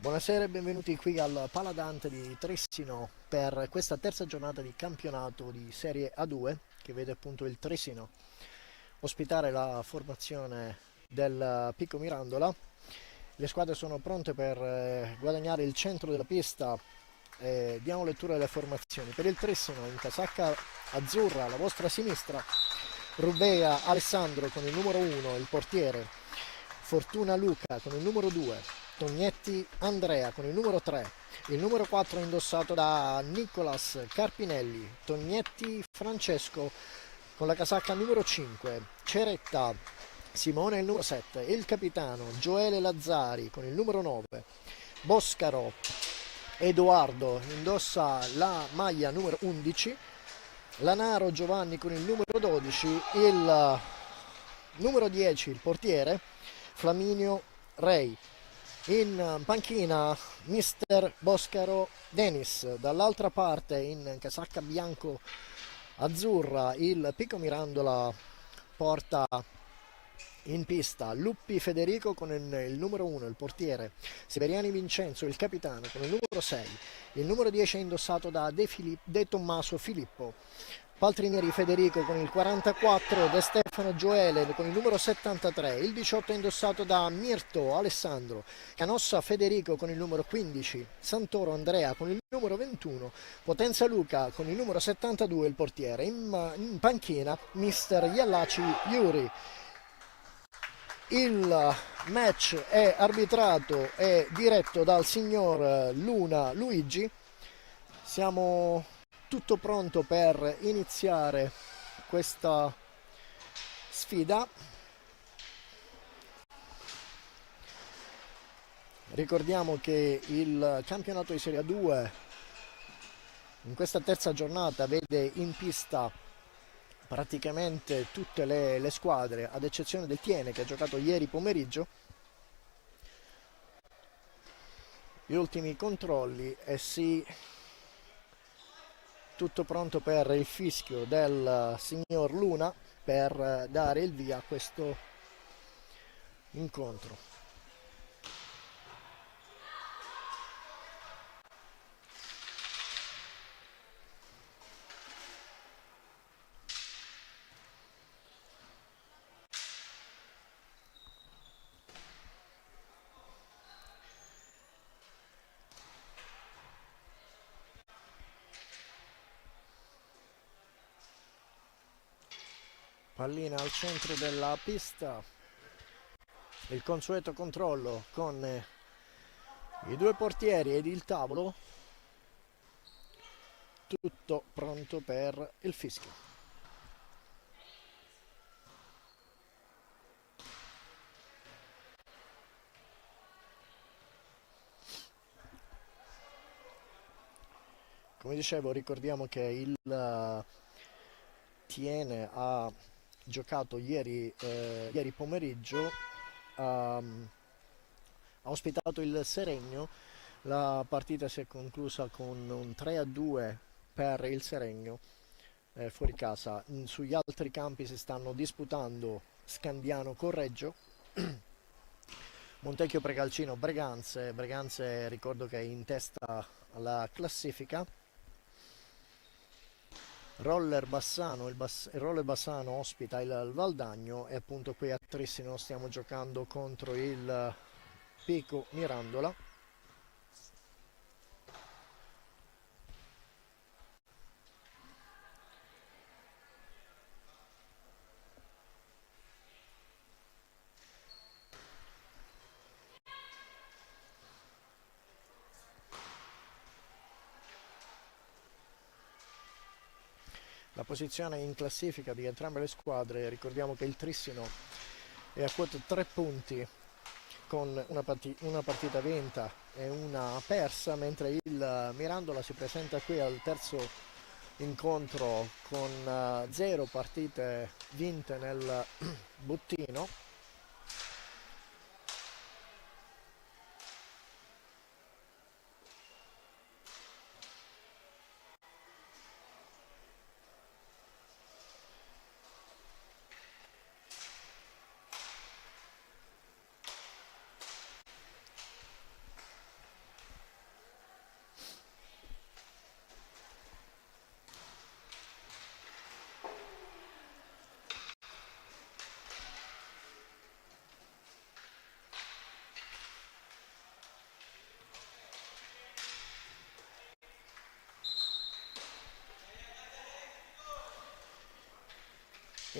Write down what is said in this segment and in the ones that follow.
Buonasera e benvenuti qui al Paladante di Trissino per questa terza giornata di campionato di Serie A2 che vede appunto il Trissino ospitare la formazione del Pico Mirandola. Le squadre sono pronte per guadagnare il centro della pista. Diamo lettura delle formazioni. Per il Trissino in casacca azzurra alla vostra sinistra Rubea Alessandro con il numero 1, il portiere, Fortuna Luca con il numero 2, Tognetti Andrea con il numero 3, il numero 4 è indossato da Nicolas Carpinelli, Tognetti Francesco con la casacca numero 5, Ceretta Simone il numero 7, il capitano Gioele Lazzari con il numero 9, Boscaro Edoardo indossa la maglia numero 11, Lanaro Giovanni con il numero 12, il numero 10 il portiere Flaminio Rei. In panchina mister Boscaro Denis, dall'altra parte in casacca bianco azzurra il Pico Mirandola porta in pista Luppi Federico con il numero 1, il portiere, Severiani Vincenzo, il capitano con il numero 6, il numero 10 è indossato da De Tommaso Filippo, Paltrinieri Federico con il 44, De Stefano Gioele con il numero 73, il 18 è indossato da Mirto Alessandro, Canossa Federico con il numero 15, Santoro Andrea con il numero 21, Potenza Luca con il numero 72, il portiere, in panchina mister Iallaci Yuri. Il match è arbitrato e diretto dal signor Luna Luigi. Siamo tutto pronto per iniziare questa sfida. Ricordiamo che il campionato di Serie A2 in questa terza giornata vede in pista praticamente tutte le squadre, ad eccezione del Tiene che ha giocato ieri pomeriggio. Gli ultimi controlli e sì, tutto pronto per il fischio del signor Luna per dare il via a questo incontro. Pallina al centro della pista, il consueto controllo con i due portieri ed il tavolo, tutto pronto per il fischio. Come dicevo, ricordiamo che il Tiene ha giocato ieri pomeriggio, ha ospitato il Seregno. La partita si è conclusa con un 3-2 per il Seregno fuori casa. Sugli altri campi si stanno disputando Scandiano Correggio, Montecchio Precalcino Breganze ricordo che è in testa alla classifica. Roller Bassano, il Roller Bassano ospita il Valdagno e appunto qui a Trissino stiamo giocando contro il Pico Mirandola. La posizione in classifica di entrambe le squadre, ricordiamo che il Trissino è a quota 3 punti con una partita vinta e una persa, mentre il Mirandola si presenta qui al terzo incontro con 0 partite vinte nel bottino.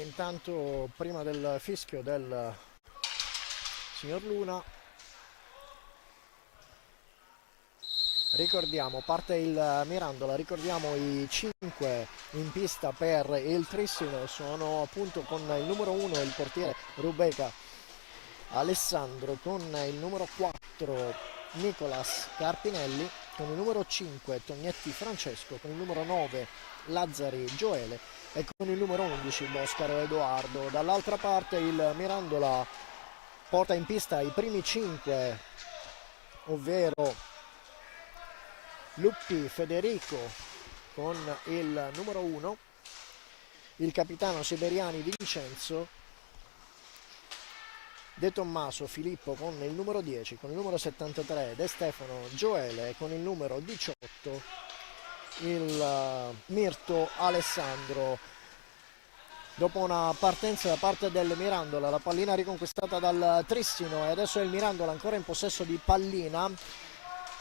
Intanto prima del fischio del signor Luna ricordiamo, parte il Mirandola, ricordiamo i 5 in pista per il Trissino sono appunto con il numero 1 il portiere Rubega Alessandro, con il numero 4 Nicolas Carpinelli, con il numero 5 Tognetti Francesco, con il numero 9 Lazzari Gioele e con il numero 11 Boscaro Edoardo. Dall'altra parte il Mirandola porta in pista i primi 5, ovvero Luppi Federico con il numero 1, il capitano Siberiani Vincenzo, De Tommaso Filippo con il numero 10, con il numero 73 De Stefano Gioele, con il numero 18 il Mirto Alessandro. Dopo una partenza da parte del Mirandola, la pallina riconquistata dal Trissino e adesso è il Mirandola ancora in possesso di pallina,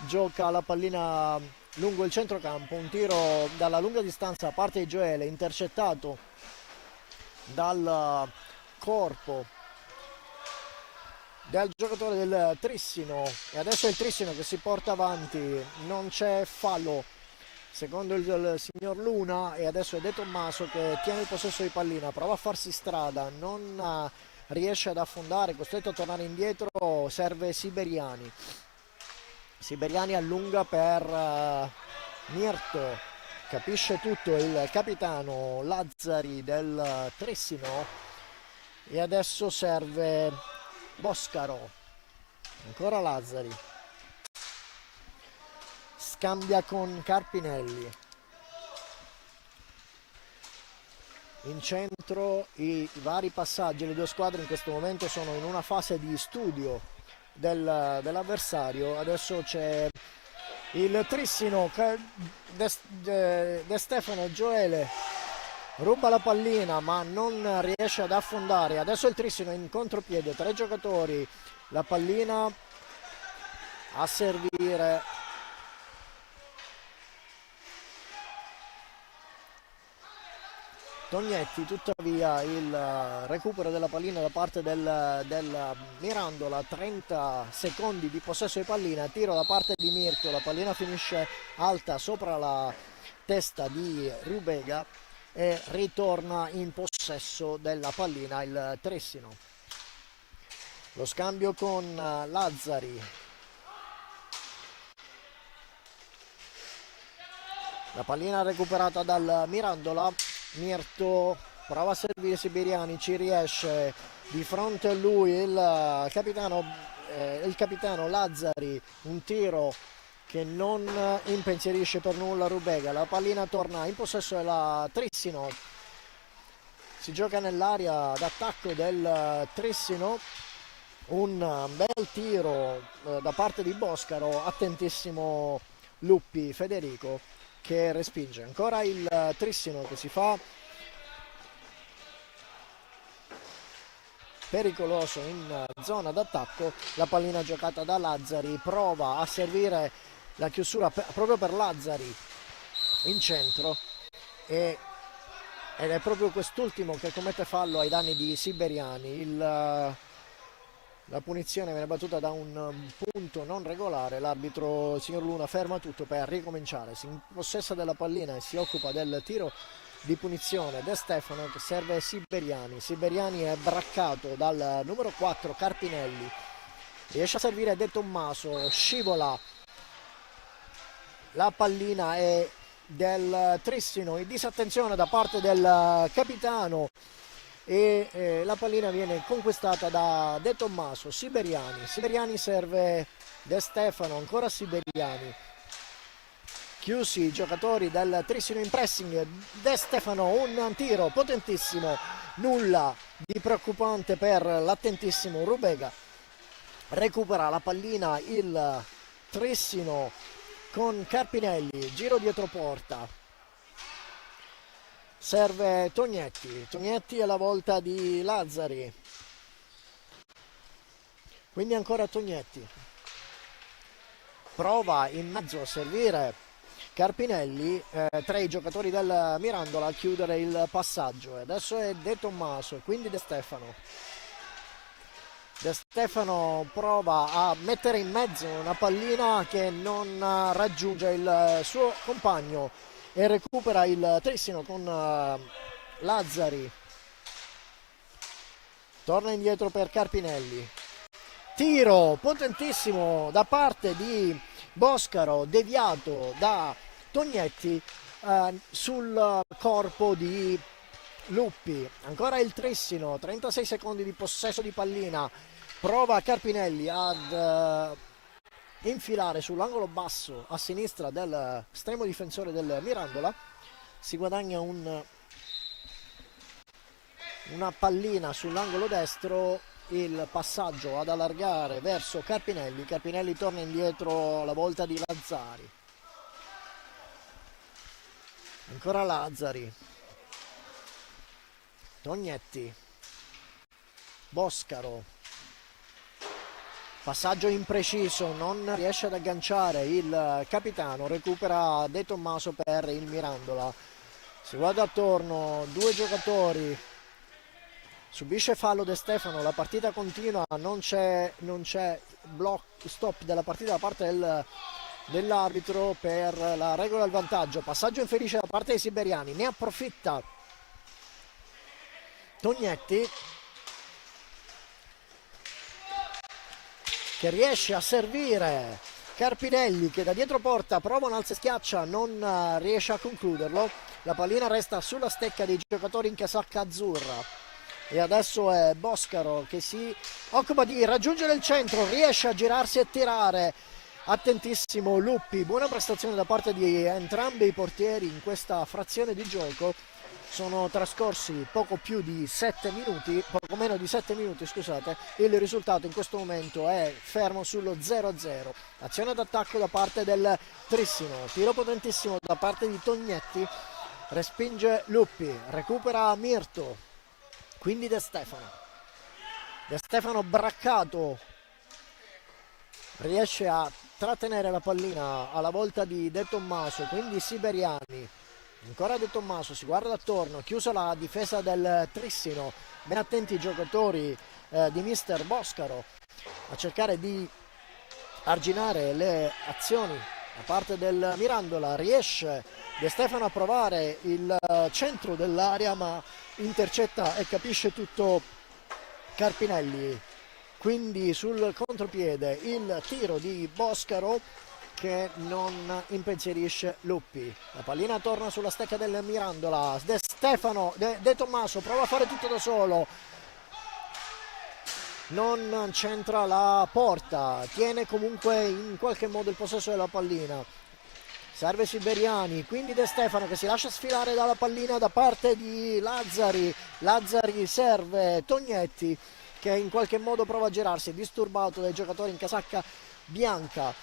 gioca la pallina lungo il centrocampo, un tiro dalla lunga distanza a parte di Gioele, intercettato dal corpo del giocatore del Trissino e adesso è il Trissino che si porta avanti, non c'è fallo secondo il signor Luna e adesso è De Tommaso che tiene il possesso di pallina, prova a farsi strada, non riesce ad affondare, costretto a tornare indietro, serve Siberiani allunga per Mirto, capisce tutto il capitano Lazzari del Trissino e adesso serve Boscaro, ancora Lazzari, scambia con Carpinelli, in centro i vari passaggi, le due squadre in questo momento sono in una fase di studio dell'avversario. Adesso c'è il Trissino, De Stefano Gioele ruba la pallina ma non riesce ad affondare, adesso il Trissino in contropiede, 3 giocatori, la pallina a servire Tognetti, tuttavia il recupero della pallina da parte del Mirandola, 30 secondi di possesso di pallina, tiro da parte di Mirto, la pallina finisce alta sopra la testa di Rubega e ritorna in possesso della pallina il Trissino. Lo scambio con Lazzari, la pallina recuperata dal Mirandola, Mirto prova a servire Siberiani, ci riesce, di fronte a lui il capitano Lazzari, un tiro che non impensierisce per nulla Rubega, la pallina torna in possesso della Trissino, si gioca nell'area d'attacco del Trissino, un bel tiro da parte di Boscaro, attentissimo Luppi Federico che respinge, ancora il Trissino che si fa pericoloso in zona d'attacco, la pallina giocata da Lazzari, prova a servire la chiusura proprio per Lazzari in centro ed è proprio quest'ultimo che commette fallo ai danni di Siberiani. La punizione viene battuta da un punto non regolare, l'arbitro, il signor Luna, ferma tutto per ricominciare, si impossessa della pallina e si occupa del tiro di punizione De Stefano che serve Siberiani è braccato dal numero 4 Carpinelli, riesce a servire De Tommaso, scivola, la pallina è del Trissino, in disattenzione da parte del capitano e la pallina viene conquistata da De Tommaso. Siberiani serve De Stefano, ancora Siberiani, chiusi i giocatori del Trissino in pressing, De Stefano, un tiro potentissimo, nulla di preoccupante per l'attentissimo Rubega, recupera la pallina il Trissino con Carpinelli, giro dietro porta, serve Tognetti alla volta di Lazzari, quindi ancora Tognetti, prova in mezzo a servire Carpinelli, tra i giocatori del Mirandola a chiudere il passaggio. E adesso è De Tommaso, quindi De Stefano. De Stefano prova a mettere in mezzo una pallina che non raggiunge il suo compagno e recupera il Trissino con Lazzari. Torna indietro per Carpinelli. Tiro potentissimo da parte di Boscaro, deviato da Tognetti sul corpo di Luppi. Ancora il Trissino, 36 secondi di possesso di pallina. Prova Carpinelli ad infilare sull'angolo basso a sinistra dell'estremo difensore del Mirandola. Si guadagna una pallina sull'angolo destro. Il passaggio ad allargare verso Carpinelli. Carpinelli torna indietro alla volta di Lazzari. Ancora Lazzari. Tognetti. Boscaro. Passaggio impreciso, non riesce ad agganciare il capitano. Recupera De Tommaso per il Mirandola. Si guarda attorno, due giocatori. Subisce fallo De Stefano, la partita continua, non c'è stop della partita da parte dell'arbitro per la regola del vantaggio. Passaggio infelice da parte dei siberiani, ne approfitta Tognetti, che riesce a servire Carpinelli, che da dietro porta prova un alza e schiaccia, non riesce a concluderlo. La pallina resta sulla stecca dei giocatori in casacca azzurra. E adesso è Boscaro che si occupa di raggiungere il centro, riesce a girarsi e tirare. Attentissimo Luppi, buona prestazione da parte di entrambi i portieri in questa frazione di gioco. Sono trascorsi poco meno di 7 minuti, scusate. Il risultato in questo momento è fermo sullo 0-0. Azione d'attacco da parte del Trissino, tiro potentissimo da parte di Tognetti, respinge Luppi, recupera Mirto. Quindi De Stefano braccato riesce a trattenere la pallina alla volta di De Tommaso, quindi siberiani. Ancora De Tommaso, si guarda attorno, chiusa la difesa del Trissino. Ben attenti i giocatori di mister Boscaro a cercare di arginare le azioni da parte del Mirandola. Riesce De Stefano a provare il centro dell'area, ma intercetta e capisce tutto Carpinelli. Quindi sul contropiede il tiro di Boscaro che non impensierisce Luppi. La pallina torna sulla stecca del Mirandola. De Tommaso prova a fare tutto da solo, non centra la porta, tiene comunque in qualche modo il possesso della pallina. Serve Siberiani, quindi De Stefano che si lascia sfilare dalla pallina da parte di Lazzari. Lazzari serve Tognetti che in qualche modo prova a girarsi, disturbato dai giocatori in casacca bianca.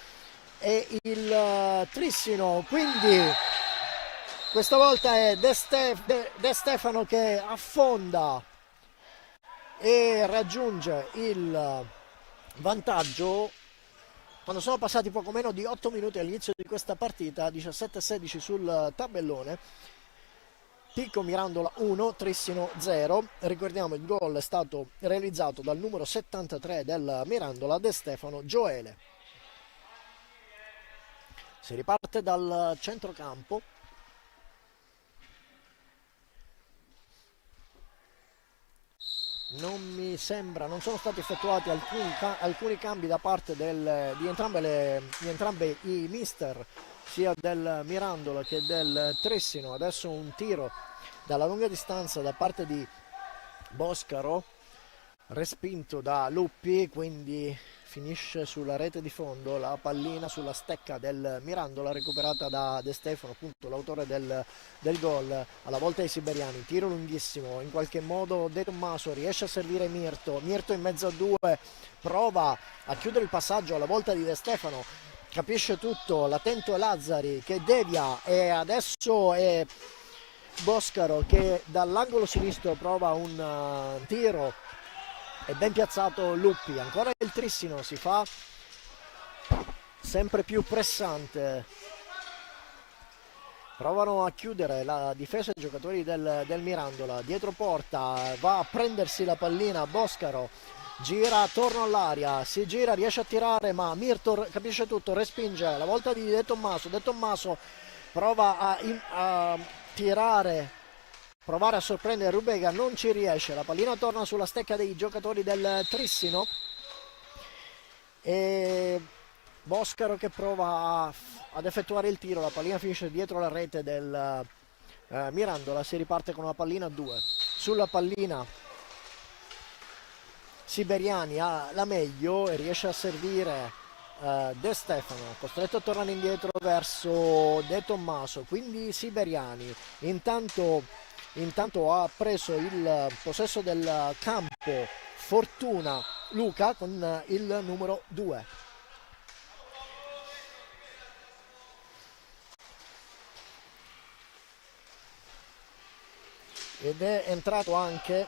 E il Trissino, quindi questa volta è De Stefano che affonda e raggiunge il vantaggio quando sono passati poco meno di 8 minuti all'inizio di questa partita. 17-16 sul tabellone. Picco Mirandola 1, Trissino 0. Ricordiamo il gol è stato realizzato dal numero 73 del Mirandola, De Stefano Gioele. Si riparte dal centrocampo. Non sono stati effettuati alcuni cambi da parte di entrambi i mister, sia del Mirandola che del Trissino. Adesso un tiro dalla lunga distanza da parte di Boscaro, respinto da Luppi, quindi finisce sulla rete di fondo. La pallina sulla stecca del Mirandola, recuperata da De Stefano, appunto l'autore del gol, alla volta dei siberiani. Tiro lunghissimo, in qualche modo De Tommaso riesce a servire Mirto in mezzo a due, prova a chiudere il passaggio alla volta di De Stefano, capisce tutto, l'attento è Lazzari che devia, e adesso è Boscaro che dall'angolo sinistro prova un tiro. È ben piazzato Luppi. Ancora il Trissino si fa sempre più pressante. Provano a chiudere la difesa i giocatori del Mirandola, dietro porta, va a prendersi la pallina Boscaro, gira attorno all'aria, si gira, riesce a tirare, ma Mirto capisce tutto, respinge, la volta di De Tommaso prova a tirare, provare a sorprendere Rubega, non ci riesce, la pallina torna sulla stecca dei giocatori del Trissino e Boscaro che prova ad effettuare il tiro, la pallina finisce dietro la rete del Mirandola, si riparte con una pallina a 2. Sulla pallina Siberiani ha la meglio e riesce a servire De Stefano, costretto a tornare indietro verso De Tommaso, quindi Siberiani intanto ha preso il possesso del campo Fortuna Luca con il numero 2. Ed è entrato anche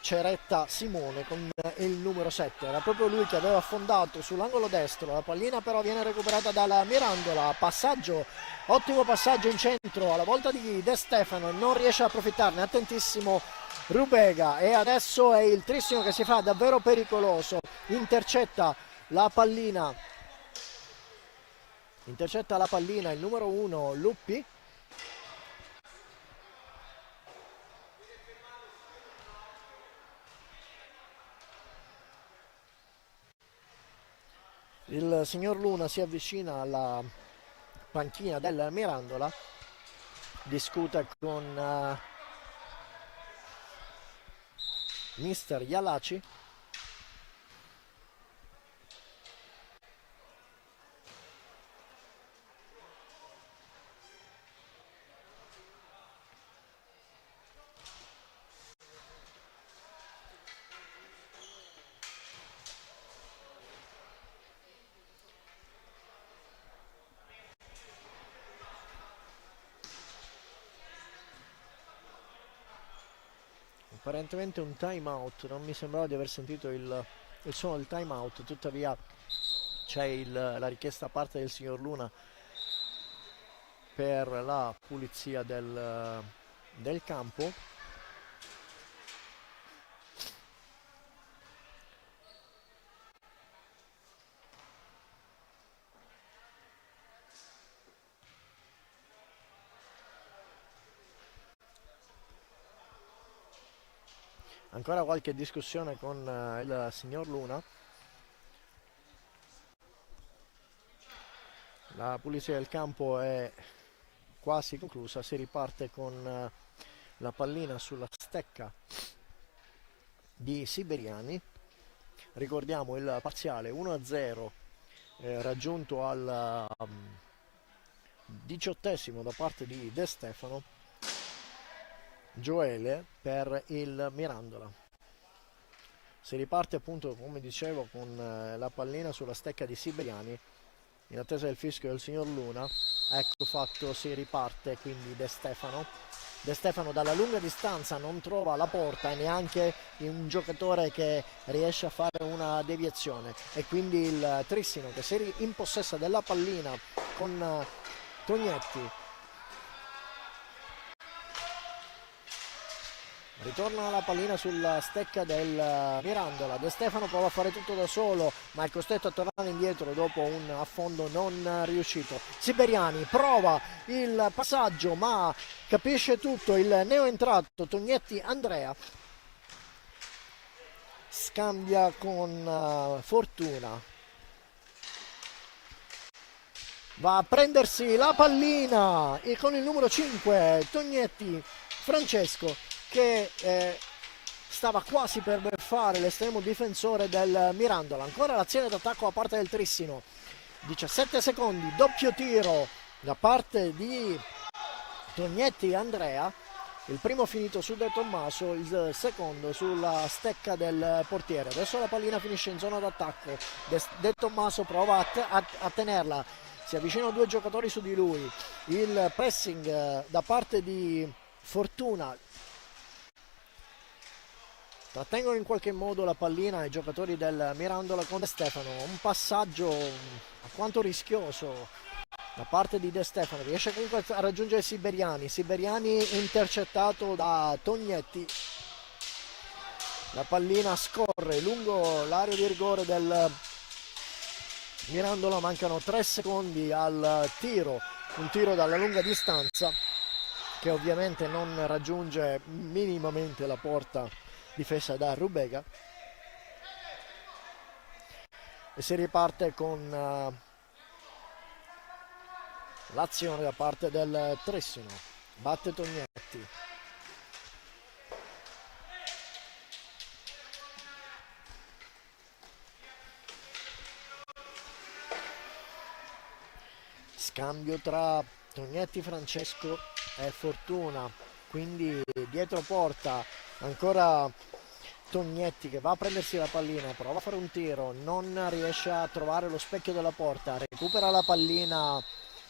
Ceretta Simone con il numero 7, era proprio lui che aveva affondato sull'angolo destro, la pallina però viene recuperata dalla Mirandola, passaggio, ottimo passaggio in centro alla volta di De Stefano, non riesce a approfittarne, attentissimo Rubega e adesso è il Trissino che si fa davvero pericoloso, intercetta la pallina il numero 1 Luppi. Il signor Luna si avvicina alla panchina del Mirandola, discute con mister Ialaci. Apparentemente un time out, non mi sembrava di aver sentito il suono del time out, tuttavia c'è la richiesta a parte del signor Luna per la pulizia del campo. Ancora qualche discussione con il signor Luna. La pulizia del campo è quasi conclusa, si riparte con la pallina sulla stecca di Siberiani. Ricordiamo il parziale 1-0 raggiunto al 18° da parte di De Stefano. Gioele per il Mirandola. Si riparte appunto, come dicevo, con la pallina sulla stecca di Siberiani in attesa del fischio del signor Luna. Ecco fatto, si riparte quindi De Stefano dalla lunga distanza non trova la porta e neanche un giocatore che riesce a fare una deviazione e quindi il Trissino che si impossessa della pallina con Tognetti. Ritorna la pallina sulla stecca del Mirandola, De Stefano prova a fare tutto da solo ma è costretto a tornare indietro dopo un affondo non riuscito. Siberiani prova il passaggio ma capisce tutto il neoentrato Tognetti Andrea, scambia con Fortuna, va a prendersi la pallina e con il numero 5 Tognetti Francesco che stava quasi per fare l'estremo difensore del Mirandola. Ancora l'azione d'attacco da parte del Trissino, 17 secondi, doppio tiro da parte di Tognetti Andrea, il primo finito su De Tommaso, il secondo sulla stecca del portiere. Adesso la pallina finisce in zona d'attacco, De Tommaso prova a tenerla, si avvicinano due giocatori su di lui, il pressing da parte di Fortuna, trattengono in qualche modo la pallina i giocatori del Mirandola con De Stefano, un passaggio alquanto rischioso da parte di De Stefano, riesce comunque a raggiungere Siberiani, Siberiani intercettato da Tognetti, la pallina scorre lungo l'area di rigore del Mirandola, mancano 3 secondi al tiro, un tiro dalla lunga distanza che ovviamente non raggiunge minimamente la porta difesa da Rubega, e si riparte con l'azione da parte del Trissino. Batte Tognetti, scambio tra Tognetti, Francesco e Fortuna, quindi dietro porta ancora Tognetti che va a prendersi la pallina, prova a fare un tiro, non riesce a trovare lo specchio della porta, recupera la pallina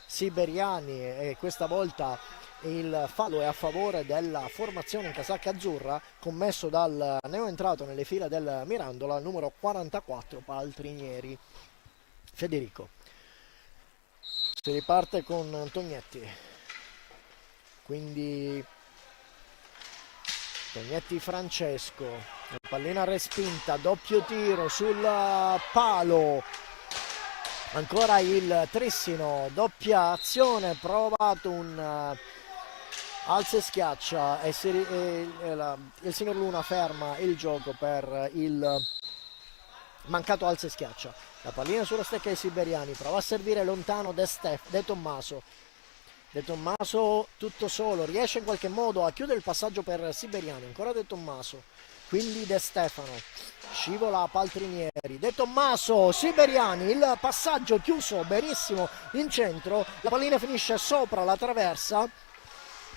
Siberiani e questa volta il fallo è a favore della formazione in casacca azzurra commesso dal neoentrato nelle fila del Mirandola, numero 44, Paltrinieri Federico. Si riparte con Tognetti, quindi Tognetti Francesco, la pallina respinta, doppio tiro sul palo, ancora il Trissino, doppia azione, provato un alza e schiaccia e il signor Luna ferma il gioco per il mancato alza e schiaccia. La pallina sulla stecca dei Siberiani, prova a servire lontano De Tommaso. De Tommaso tutto solo, riesce in qualche modo a chiudere il passaggio per Siberiani, ancora De Tommaso, quindi De Stefano, scivola a Paltrinieri, De Tommaso, Siberiani, il passaggio chiuso benissimo in centro, la pallina finisce sopra la traversa,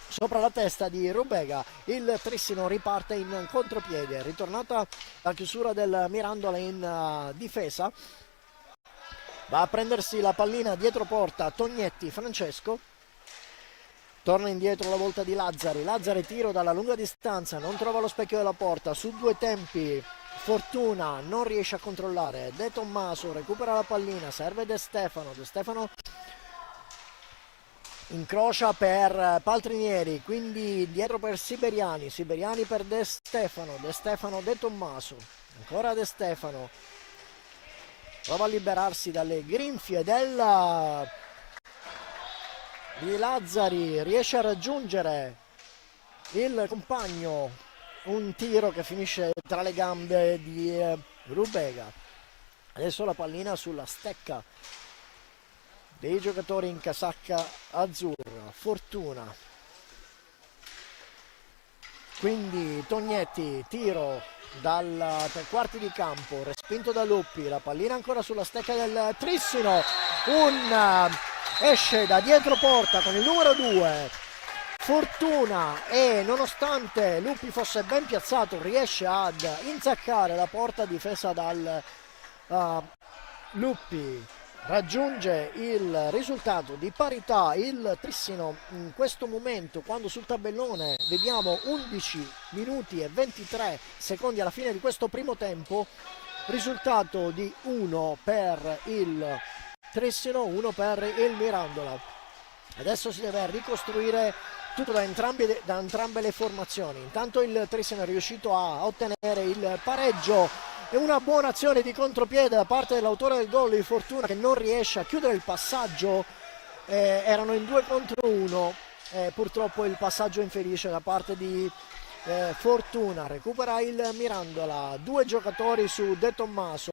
sopra la testa di Rubega, il Trissino riparte in contropiede, ritornata la chiusura del Mirandola in difesa, va a prendersi la pallina dietro porta Tognetti Francesco, torna indietro la volta di Lazzari, Lazzari tiro dalla lunga distanza, non trova lo specchio della porta, su due tempi Fortuna non riesce a controllare, De Tommaso recupera la pallina, serve De Stefano, De Stefano incrocia per Paltrinieri, quindi dietro per Siberiani, Siberiani per De Stefano, De Stefano, De Tommaso, ancora De Stefano, prova a liberarsi dalle grinfie di Lazzari, riesce a raggiungere il compagno, un tiro che finisce tra le gambe di Rubega. Adesso la pallina sulla stecca dei giocatori in casacca azzurra, Fortuna, quindi Tognetti, tiro dal tre quarti di campo, respinto da Luppi, la pallina ancora sulla stecca del Trissino, esce da dietro porta con il numero 2 Fortuna e nonostante Luppi fosse ben piazzato riesce ad inzaccare la porta difesa dal Luppi, raggiunge il risultato di parità il Trissino in questo momento, quando sul tabellone vediamo 11 minuti e 23 secondi alla fine di questo primo tempo, risultato di 1 per il Trissino, 1 per il Mirandola. Adesso si deve ricostruire tutto da entrambe le formazioni. Intanto il Trissino è riuscito a ottenere il pareggio e una buona azione di contropiede da parte dell'autore del gol, di Fortuna, che non riesce a chiudere il passaggio, erano in 2 contro 1, purtroppo il passaggio infelice da parte di Fortuna. Recupera il Mirandola, 2 giocatori su De Tommaso,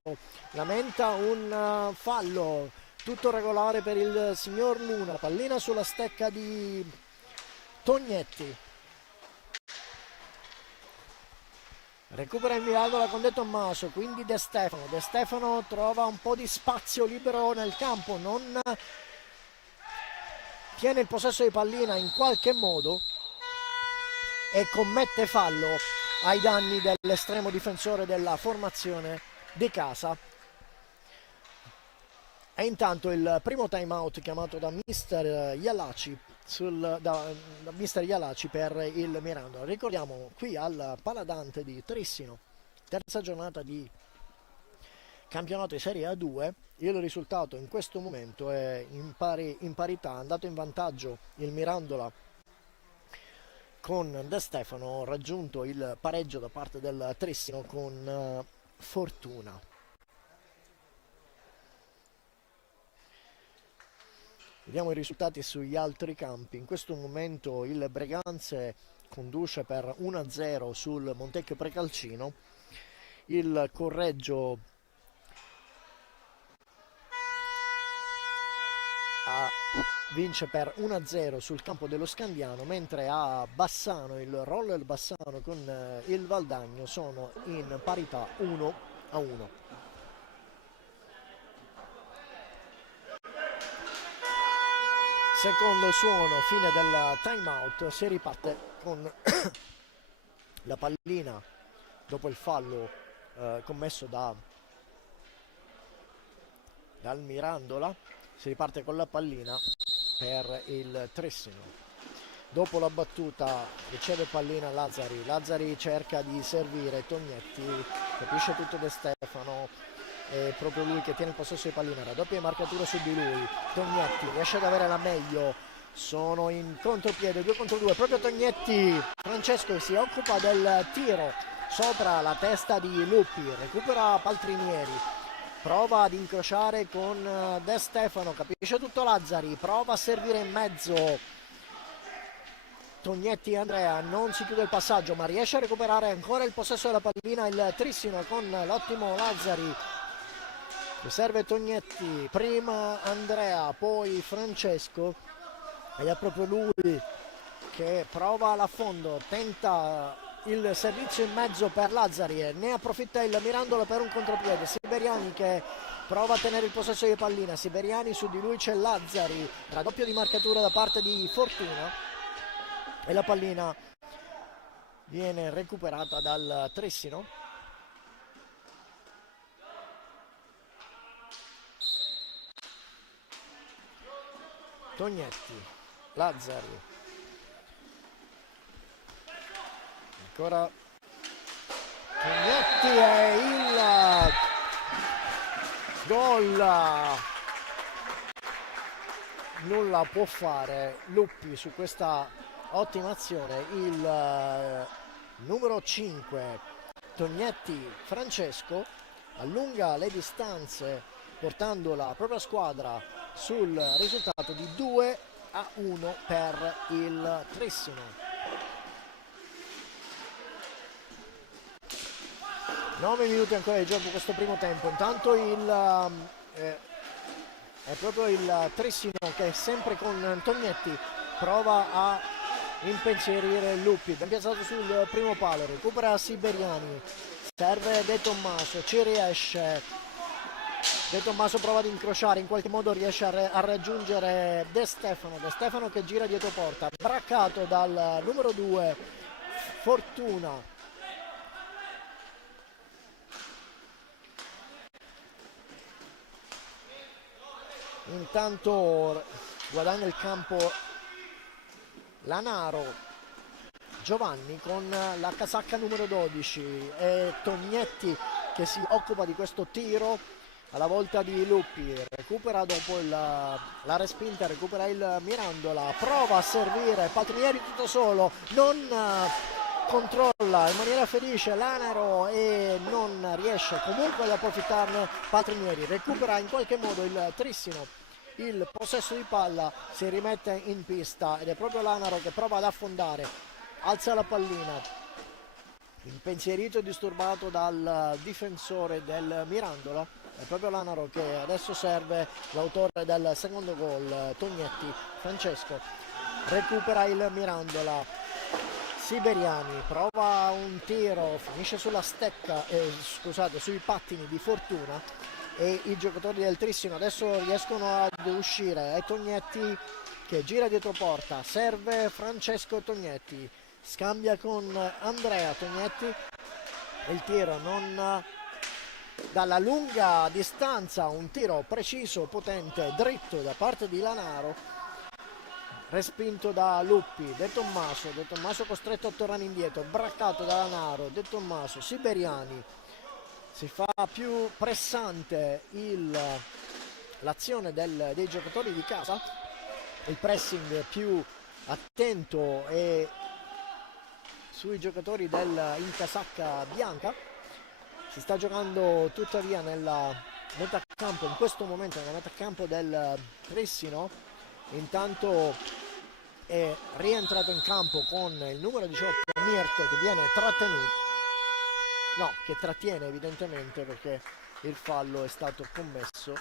lamenta un fallo, tutto regolare per il signor Luna, pallina sulla stecca di Tognetti, recupera il Mirandola con De Tommaso, quindi De Stefano trova un po' di spazio libero nel campo, non tiene il possesso di pallina in qualche modo e commette fallo ai danni dell'estremo difensore della formazione di casa. E intanto il primo time out chiamato da Mister Ialaci da Mister Ialaci per il Mirandola. Ricordiamo qui al Paladante di Trissino, terza giornata di campionato di Serie A2. Il risultato in questo momento è in parità, è andato in vantaggio il Mirandola con De Stefano, raggiunto il pareggio da parte del Trissino con Fortuna. Vediamo i risultati sugli altri campi. In questo momento il Breganze conduce per 1-0 sul Montecchio Precalcino, il Correggio vince per 1-0 sul campo dello Scandiano, mentre a Bassano il Roller Bassano con il Valdagno sono in parità 1-1. Secondo suono, fine del time out, si riparte con la pallina dopo il fallo commesso dal Mirandola. Si riparte con la pallina per il Trissino. Dopo la battuta riceve pallina Lazzari cerca di servire Tognetti, capisce tutto De Stefano, è proprio lui che tiene il possesso di pallina, raddoppia di marcatura su di lui. Tognetti riesce ad avere la meglio, sono in contropiede, 2 contro 2, proprio Tognetti. Francesco si occupa del tiro sopra la testa di Luppi, recupera Paltrinieri, prova ad incrociare con De Stefano, capisce tutto Lazzari, prova a servire in mezzo Tognetti. Andrea non si chiude il passaggio ma riesce a recuperare ancora il possesso della pallina il Trissino con l'ottimo Lazzari. Serve Tognetti, prima Andrea, poi Francesco, ed è proprio lui che prova all'affondo, tenta il servizio in mezzo per Lazzari e ne approfitta il Mirandola per un contropiede. Siberiani che prova a tenere il possesso di pallina, Siberiani, su di lui c'è Lazzari, raddoppio di marcatura da parte di Fortuna e la pallina viene recuperata dal Trissino. Tognetti, Lazzari, ancora Tognetti e il gol. Nulla può fare Luppi su questa ottima azione. Il numero 5 Tognetti Francesco allunga le distanze portando la propria squadra sul risultato di 2-1 per il Trissino. 9 minuti ancora di gioco questo primo tempo. Intanto è proprio il Trissino che è sempre con Tognetti prova a impensierire Luppi, ben piazzato sul primo palo, recupera Siberiani, serve De Tommaso, ci riesce. De Tommaso prova ad incrociare, in qualche modo riesce a raggiungere De Stefano che gira dietro porta, braccato dal numero 2 Fortuna. Intanto guadagna il campo Lanaro, Giovanni con la casacca numero 12 e Tognetti che si occupa di questo tiro alla volta di Luppi, recupera dopo la respinta, recupera il Mirandola, prova a servire Paltrinieri tutto solo, non controlla in maniera felice Lanaro e non riesce comunque ad approfittarne Paltrinieri, recupera in qualche modo il Trissino il possesso di palla, si rimette in pista ed è proprio Lanaro che prova ad affondare, alza la pallina, impensierito e disturbato dal difensore del Mirandola. È proprio Lanaro che adesso serve l'autore del secondo gol, Tognetti Francesco, recupera il Mirandola, Siberiani prova un tiro, finisce sulla stecca, sui pattini di Fortuna e i giocatori del Trissino adesso riescono ad uscire. È Tognetti che gira dietro porta, serve Francesco Tognetti, scambia con Andrea Tognetti, il tiro non dalla lunga distanza, un tiro preciso, potente, dritto da parte di Lanaro, respinto da Luppi. De Tommaso costretto a tornare indietro, braccato da Lanaro, De Tommaso, Siberiani si fa più pressante l'azione dei giocatori di casa, il pressing più attento e sui giocatori in casacca bianca. Si sta giocando tuttavia nella metà campo, in questo momento nella metà campo del Trissino. Intanto è rientrato in campo con il numero 18 Mirto, che viene trattenuto, no, che trattiene evidentemente, perché il fallo è stato commesso.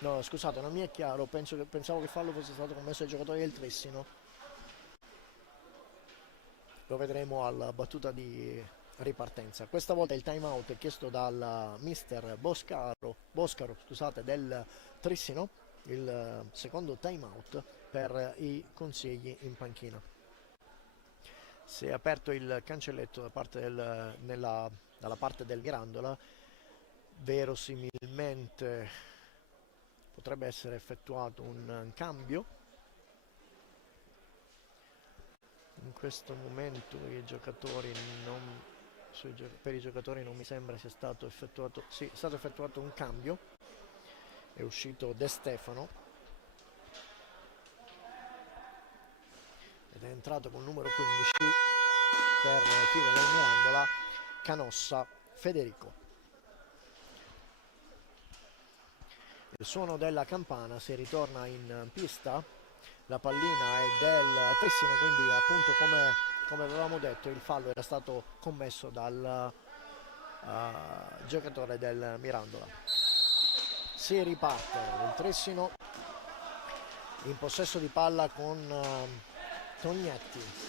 No, scusate, non mi è chiaro, pensavo che il fallo fosse stato commesso ai giocatori del Trissino. Lo vedremo alla battuta di ripartenza. Questa volta il time out è chiesto dal mister Boscaro, scusate, del Trissino, il secondo time out per i consigli in panchina. Si è aperto il cancelletto dalla parte del Mirandola, verosimilmente potrebbe essere effettuato un cambio. In questo momento per i giocatori non mi sembra sia stato effettuato. Sì, è stato effettuato un cambio, è uscito De Stefano ed è entrato con il numero 15 per il filo del Mirandola Canossa Federico. Il suono della campana, si ritorna in pista, la pallina è del Trissino, quindi appunto come avevamo detto il fallo era stato commesso dal giocatore del Mirandola. Si riparte il Trissino in possesso di palla con Tognetti.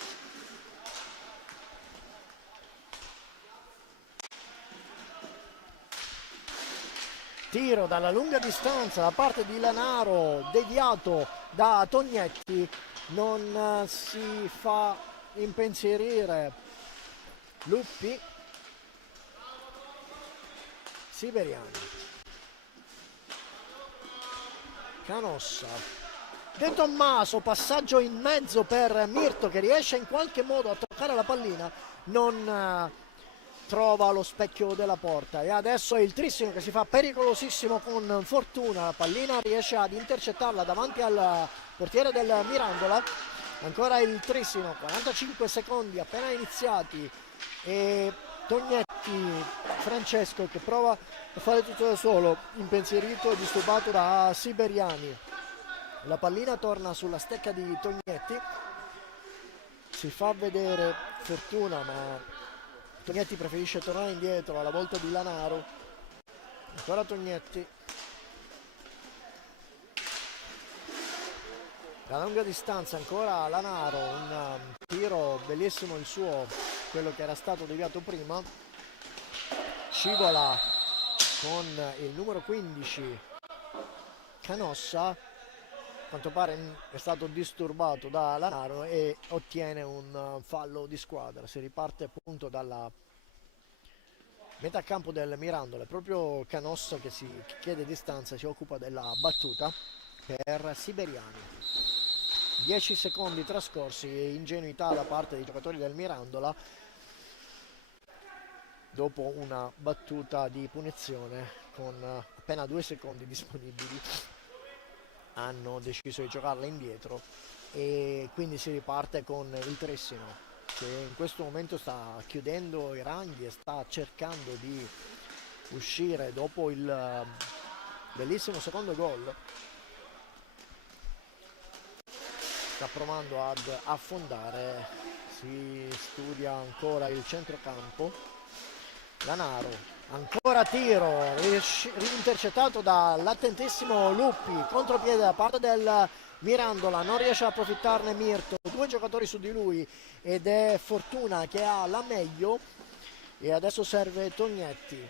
Tiro dalla lunga distanza da parte di Lanaro, deviato da Tognetti, non si fa impensierire Luppi. Siberiani, Canossa, De Tommaso, passaggio in mezzo per Mirto, che riesce in qualche modo a toccare la pallina, non trova lo specchio della porta, e adesso è il Trissino che si fa pericolosissimo con fortuna. La pallina riesce ad intercettarla davanti al portiere del Mirandola. Ancora il Trissino, 45 secondi appena iniziati, e Tognetti Francesco che prova a fare tutto da solo, impensierito e disturbato da Siberiani. La pallina torna sulla stecca di Tognetti, si fa vedere fortuna, ma Tognetti preferisce tornare indietro alla volta di Lanaro. Ancora Tognetti, da lunga distanza ancora Lanaro, un tiro bellissimo il suo, quello che era stato deviato prima. Scivola con il numero 15 Canossa, a quanto pare è stato disturbato da Lanaro e ottiene un fallo di squadra. Si riparte appunto dalla metà campo del Mirandola. È proprio Canossa che chiede distanza, si occupa della battuta per Siberiani. 10 secondi trascorsi e ingenuità da parte dei giocatori del Mirandola dopo una battuta di punizione con appena 2 secondi disponibili. Hanno deciso di giocarla indietro e quindi si riparte con il Trissino, che in questo momento sta chiudendo i ranghi e sta cercando di uscire dopo il bellissimo secondo gol. Sta provando ad affondare, si studia ancora il centrocampo. Lanaro, ancora tiro, intercettato dall'attentissimo Luppi, contropiede da parte del Mirandola, non riesce a approfittarne Mirto, 2 giocatori su di lui ed è Fortuna che ha la meglio, e adesso serve Tognetti.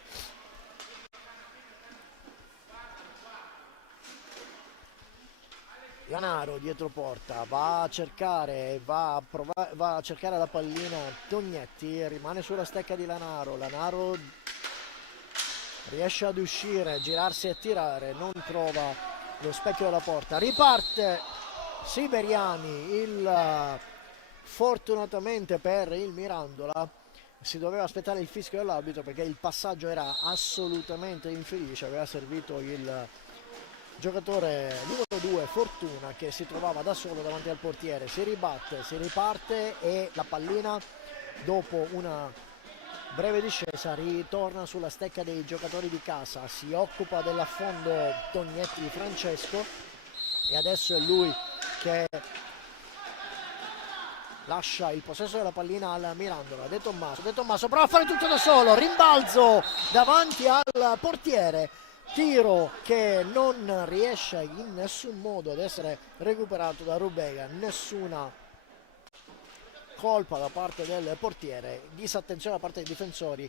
Lanaro dietro porta, va a cercare la pallina Tognetti, rimane sulla stecca di Lanaro. Lanaro riesce ad uscire, girarsi e tirare, non trova lo specchio della porta. Riparte Siberiani, fortunatamente per il Mirandola si doveva aspettare il fischio dell'arbitro perché il passaggio era assolutamente infelice, aveva servito il giocatore numero 2 Fortuna, che si trovava da solo davanti al portiere. Si ribatte, si riparte e la pallina, dopo una breve discesa, ritorna sulla stecca dei giocatori di casa. Si occupa dell'affondo Tognetti di Francesco e adesso è lui che lascia il possesso della pallina al Mirandola. De Tommaso prova a fare tutto da solo, rimbalzo davanti al portiere, tiro che non riesce in nessun modo ad essere recuperato da Rubega, nessuna colpa da parte del portiere, disattenzione da parte dei difensori.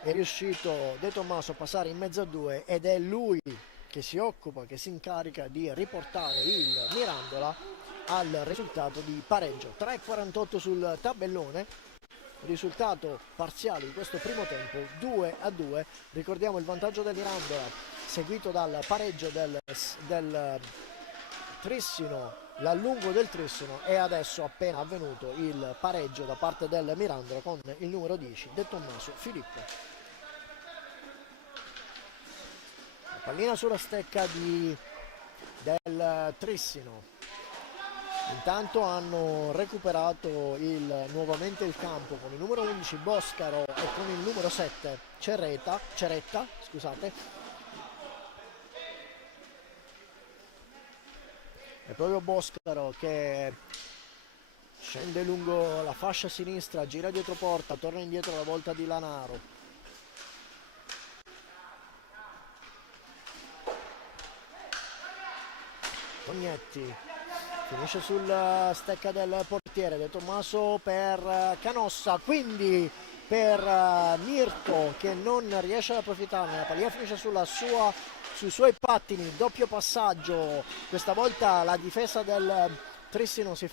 È riuscito De Tommaso a passare in mezzo a due ed è lui che si occupa, che si incarica di riportare il Mirandola al risultato di pareggio. 3:48 sul tabellone, risultato parziale di questo primo tempo 2-2. Ricordiamo il vantaggio del Mirandola seguito dal pareggio del Trissino, l'allungo del Trissino, e adesso appena avvenuto il pareggio da parte del Mirandola con il numero 10 De Tommaso Filippo. La pallina sulla stecca del Trissino. Intanto hanno recuperato nuovamente il campo con il numero 11 Boscaro e con il numero 7 Ceretta, scusate. È proprio Boscaro che scende lungo la fascia sinistra, gira dietro porta, torna indietro alla volta di Lanaro. Tognetti finisce sulla stecca del portiere. De Tommaso per Canossa, quindi per Mirko, che non riesce ad approfittarne. La pallina finisce sui suoi pattini, doppio passaggio. Questa volta la difesa del Trissino si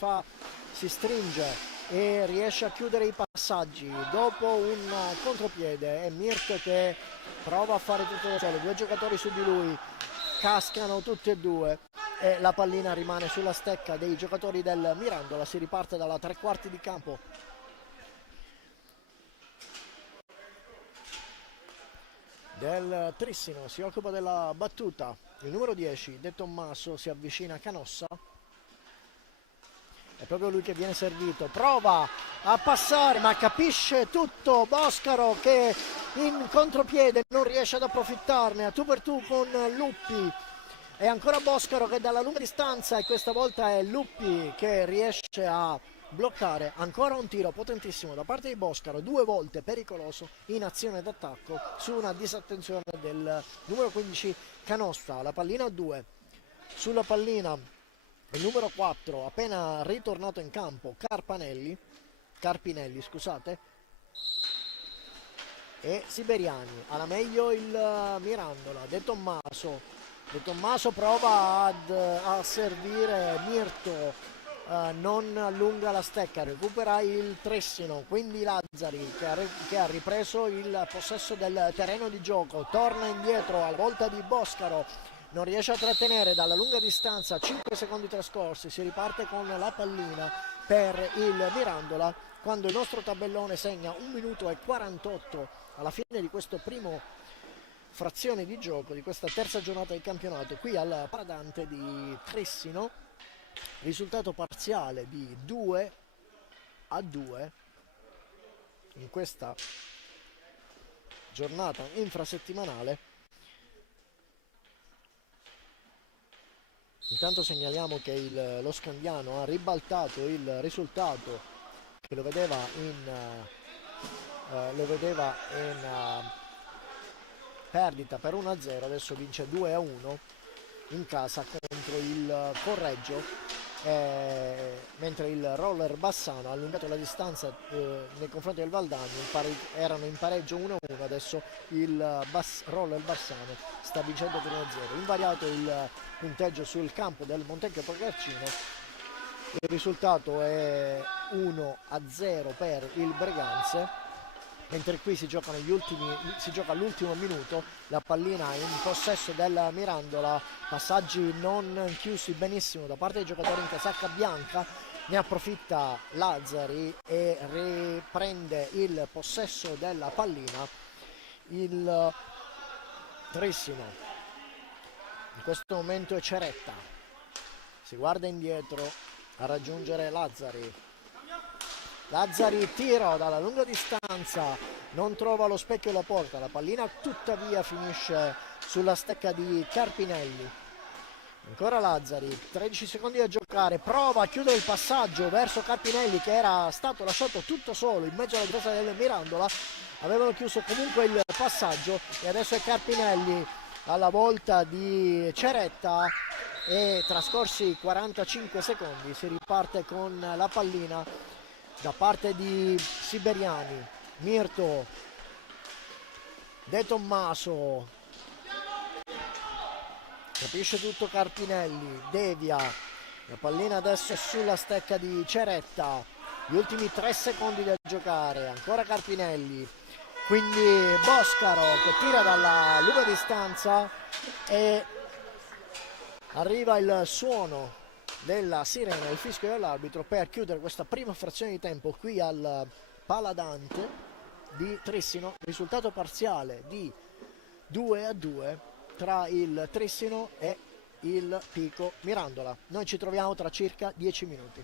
stringe e riesce a chiudere i passaggi dopo un contropiede. È Mirko che prova a fare tutto da solo, due giocatori su di lui, cascano tutti e due e la pallina rimane sulla stecca dei giocatori del Mirandola. Si riparte dalla tre quarti di campo. Del Trissino si occupa della battuta il numero 10 De Tommaso, si avvicina a Canossa, è proprio lui che viene servito, prova a passare ma capisce tutto Boscaro, che in contropiede non riesce ad approfittarne, a tu per tu con Luppi. E ancora Boscaro che dalla lunga distanza, e questa volta è Luppi che riesce a bloccare. Ancora un tiro potentissimo da parte di Boscaro, due volte pericoloso in azione d'attacco su una disattenzione del numero 15 Canossa. La pallina a 2, sulla pallina il numero 4 appena ritornato in campo Carpinelli, scusate, e Siberiani. Alla meglio il Mirandola. De Tommaso prova a servire Mirto, non allunga la stecca, recupera il Trissino, quindi Lazzari che ha ripreso il possesso del terreno di gioco, torna indietro alla volta di Boscaro, non riesce a trattenere dalla lunga distanza, 5 secondi trascorsi, si riparte con la pallina per il Mirandola quando il nostro tabellone segna 1 minuto e 48 alla fine di questo primo frazione di gioco di questa terza giornata di campionato qui al Paladante di Trissino. Risultato parziale di 2-2 in questa giornata infrasettimanale. Intanto segnaliamo che lo Scandiano ha ribaltato il risultato che lo vedeva in perdita per 1-0, adesso vince 2-1 in casa contro il Correggio, mentre il Roller Bassano ha allungato la distanza nei confronti del Valdagno. Erano in pareggio 1-1, adesso il Roller Bassano sta vincendo 1-0. Invariato il punteggio sul campo del Montecchio Pogarcino, il risultato è 1-0 per il Breganze, mentre qui si gioca all'ultimo minuto. La pallina in possesso del Mirandola, passaggi non chiusi benissimo da parte dei giocatori in casacca bianca, ne approfitta Lazzari e riprende il possesso della pallina il Trissino. In questo momento è Ceretta, si guarda indietro a raggiungere Lazzari. Lazzari tira dalla lunga distanza, non trova lo specchio e la porta, la pallina tuttavia finisce sulla stecca di Carpinelli. Ancora Lazzari, 13 secondi a giocare, prova a chiudere il passaggio verso Carpinelli che era stato lasciato tutto solo in mezzo alla difesa del Mirandola. Avevano chiuso comunque il passaggio e adesso è Carpinelli alla volta di Ceretta e trascorsi 45 secondi si riparte con la pallina da parte di Siberiani. Mirto, De Tommaso, capisce tutto Carpinelli, devia, la pallina adesso è sulla stecca di Ceretta, gli ultimi 3 secondi da giocare, ancora Carpinelli, quindi Boscaro che tira dalla lunga distanza e arriva il suono della sirena, il fischio dell'arbitro per chiudere questa prima frazione di tempo qui al Paladante di Trissino, risultato parziale di 2-2 tra il Trissino e il Pico Mirandola. Noi ci troviamo tra circa 10 minuti.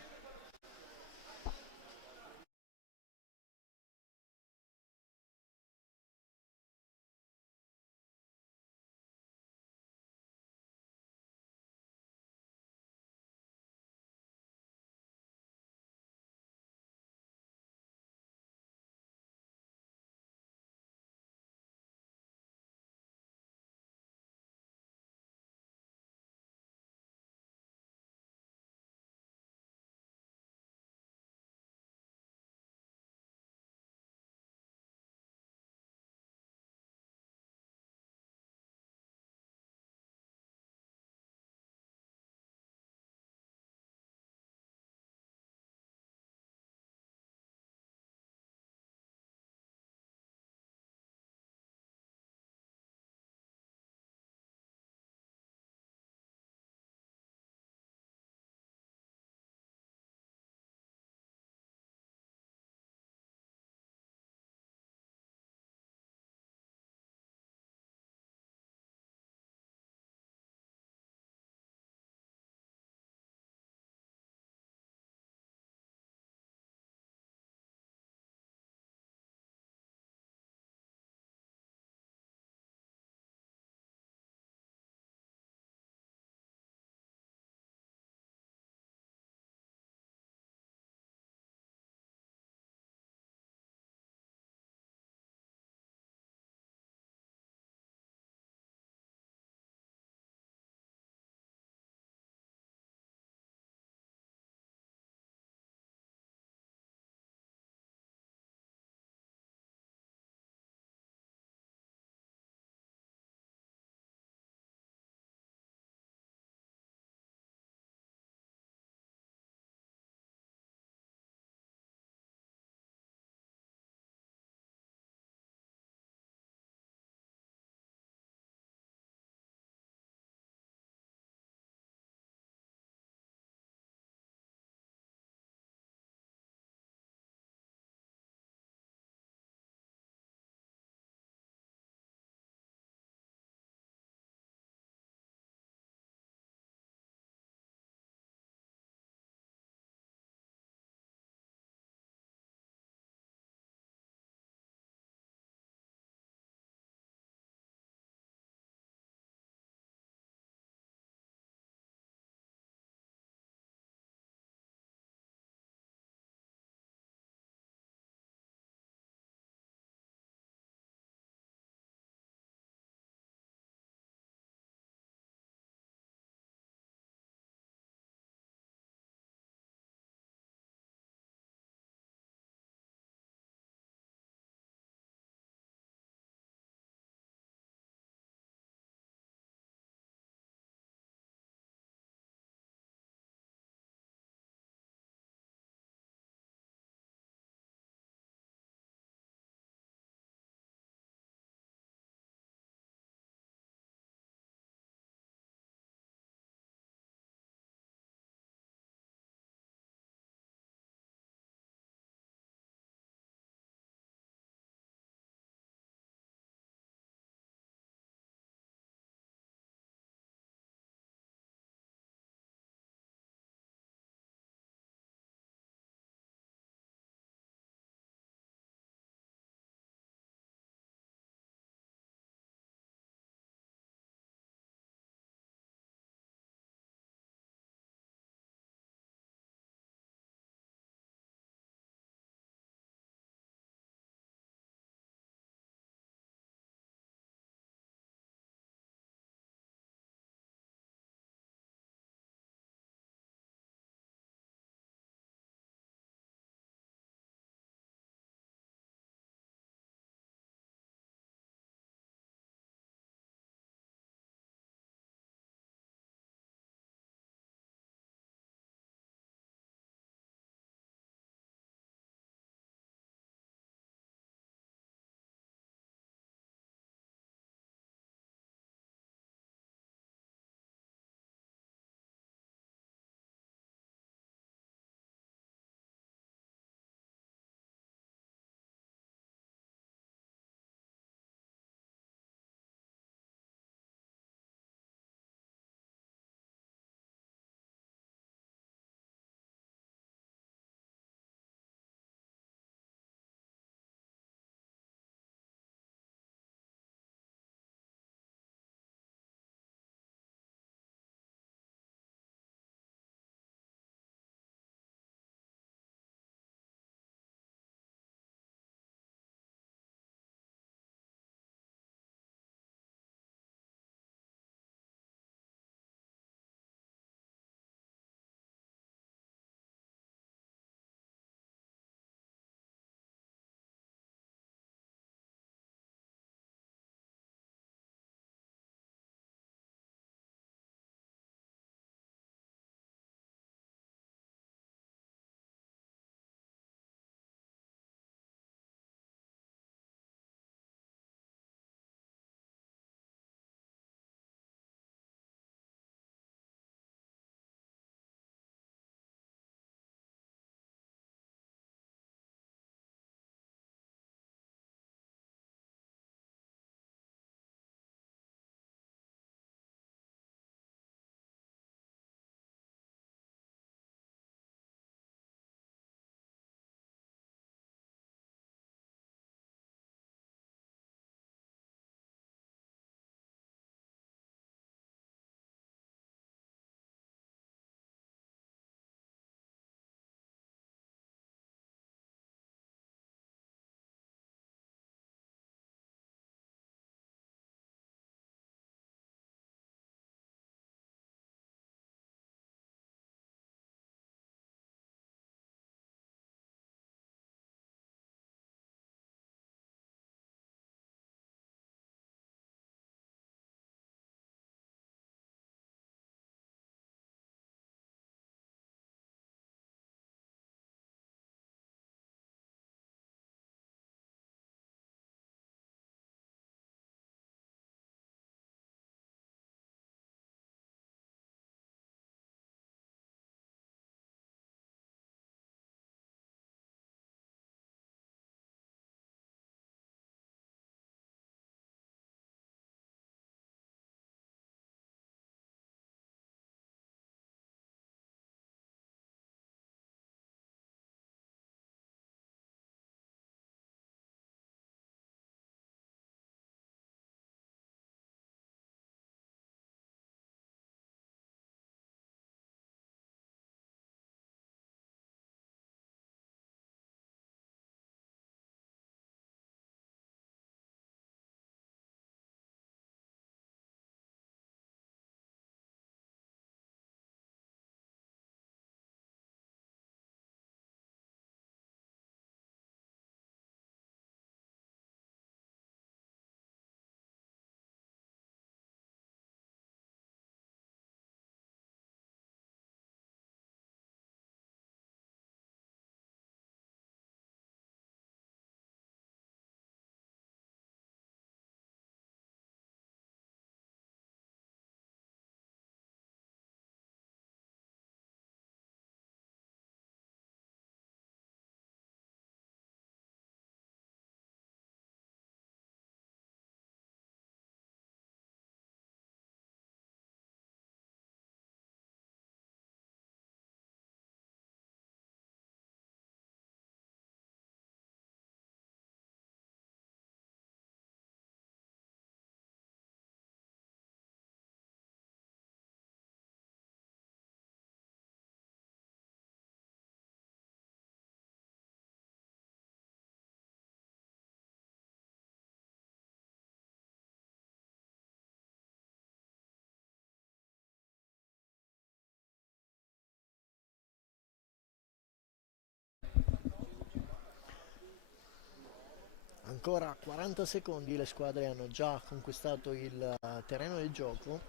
Ancora 40 secondi, le squadre hanno già conquistato il terreno di gioco,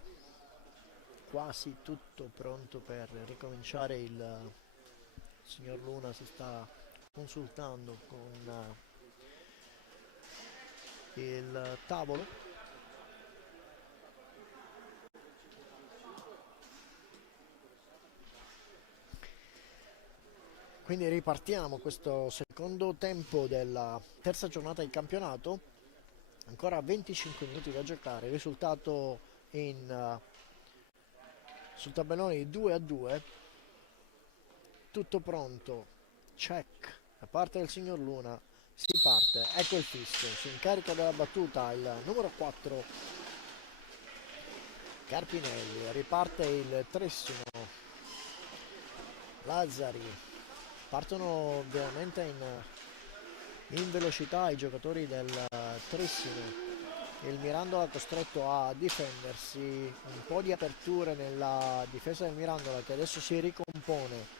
quasi tutto pronto per ricominciare. Il signor Luna si sta consultando con il tavolo. Quindi ripartiamo questo secondo tempo della terza giornata di campionato, ancora 25 minuti da giocare, il risultato sul tabellone di 2-2, tutto pronto, check da parte del signor Luna, si parte, ecco il fischio, si incarica della battuta il numero 4 Carpinelli, riparte il Trissino, Lazzari. Partono veramente in velocità i giocatori del Trissino. Il Mirandola costretto a difendersi, un po' di aperture nella difesa del Mirandola che adesso si ricompone.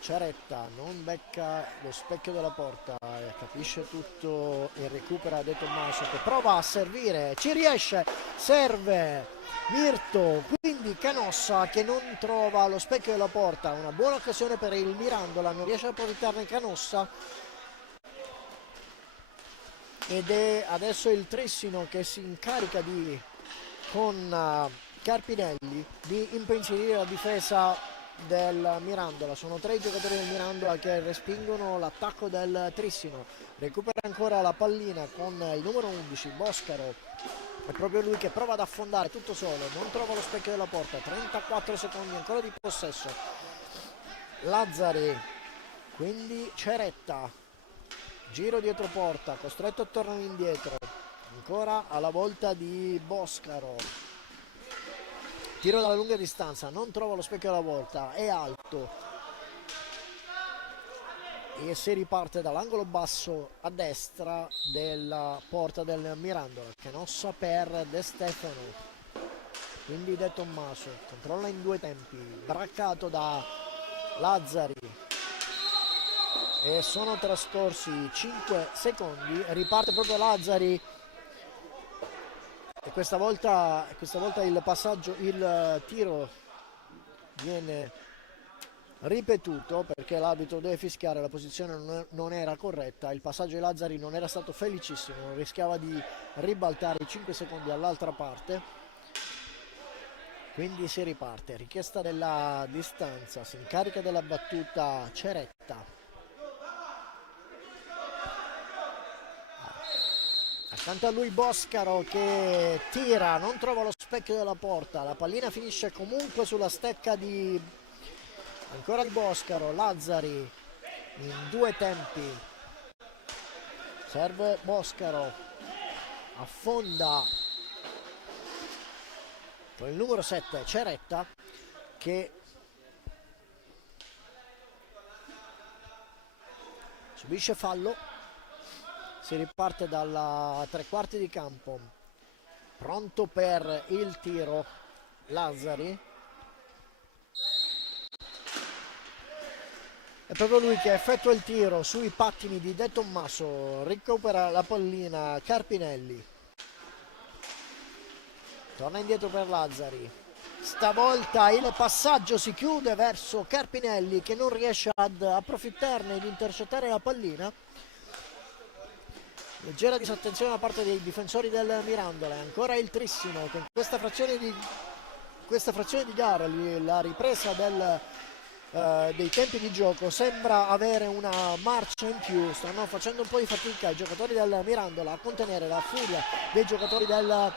Ciaretta non becca lo specchio della porta, capisce tutto e recupera De Tommaso che prova a servire, ci riesce, serve Mirto, quindi Canossa che non trova lo specchio della porta, una buona occasione per il Mirandola, non riesce a approfittarne Canossa ed è adesso il Trissino che si incarica con Carpinelli di impensierire la difesa del Mirandola. Sono 3 giocatori del Mirandola che respingono l'attacco del Trissino. Recupera ancora la pallina con il numero 11 Boscaro, è proprio lui che prova ad affondare tutto solo, non trova lo specchio della porta. 34 secondi ancora di possesso. Lazzari, quindi Ceretta, giro dietro porta, costretto a tornare indietro, ancora alla volta di Boscaro, tiro dalla lunga distanza, non trova lo specchio della porta, è alto e si riparte dall'angolo basso a destra della porta del Mirandola. Canossa per De Stefano, quindi De Tommaso controlla in 2 tempi, braccato da Lazzari e sono trascorsi 5 secondi, riparte proprio Lazzari e questa volta il tiro viene ripetuto perché l'arbitro deve fischiare, la posizione non era corretta, il passaggio di Lazzari non era stato felicissimo, rischiava di ribaltare i 5 secondi all'altra parte, quindi si riparte, richiesta della distanza, si incarica della battuta Ceretta, accanto a lui Boscaro che tira, non trova lo specchio della porta, la pallina finisce comunque sulla stecca di ancora di Boscaro. Lazzari in 2 tempi, serve Boscaro, affonda con il numero 7 Ceretta che subisce fallo, si riparte dalla 3/4 di campo, pronto per il tiro Lazzari. È proprio lui che effettua il tiro sui pattini di De Tommaso, recupera la pallina Carpinelli, torna indietro per Lazzari, stavolta il passaggio si chiude verso Carpinelli che non riesce ad approfittarne di intercettare la pallina, leggera disattenzione da parte dei difensori del Mirandola, ancora il Trissino che in questa frazione di gara, la ripresa dei tempi di gioco sembra avere una marcia in più, stanno facendo un po' di fatica i giocatori del Mirandola a contenere la furia dei giocatori del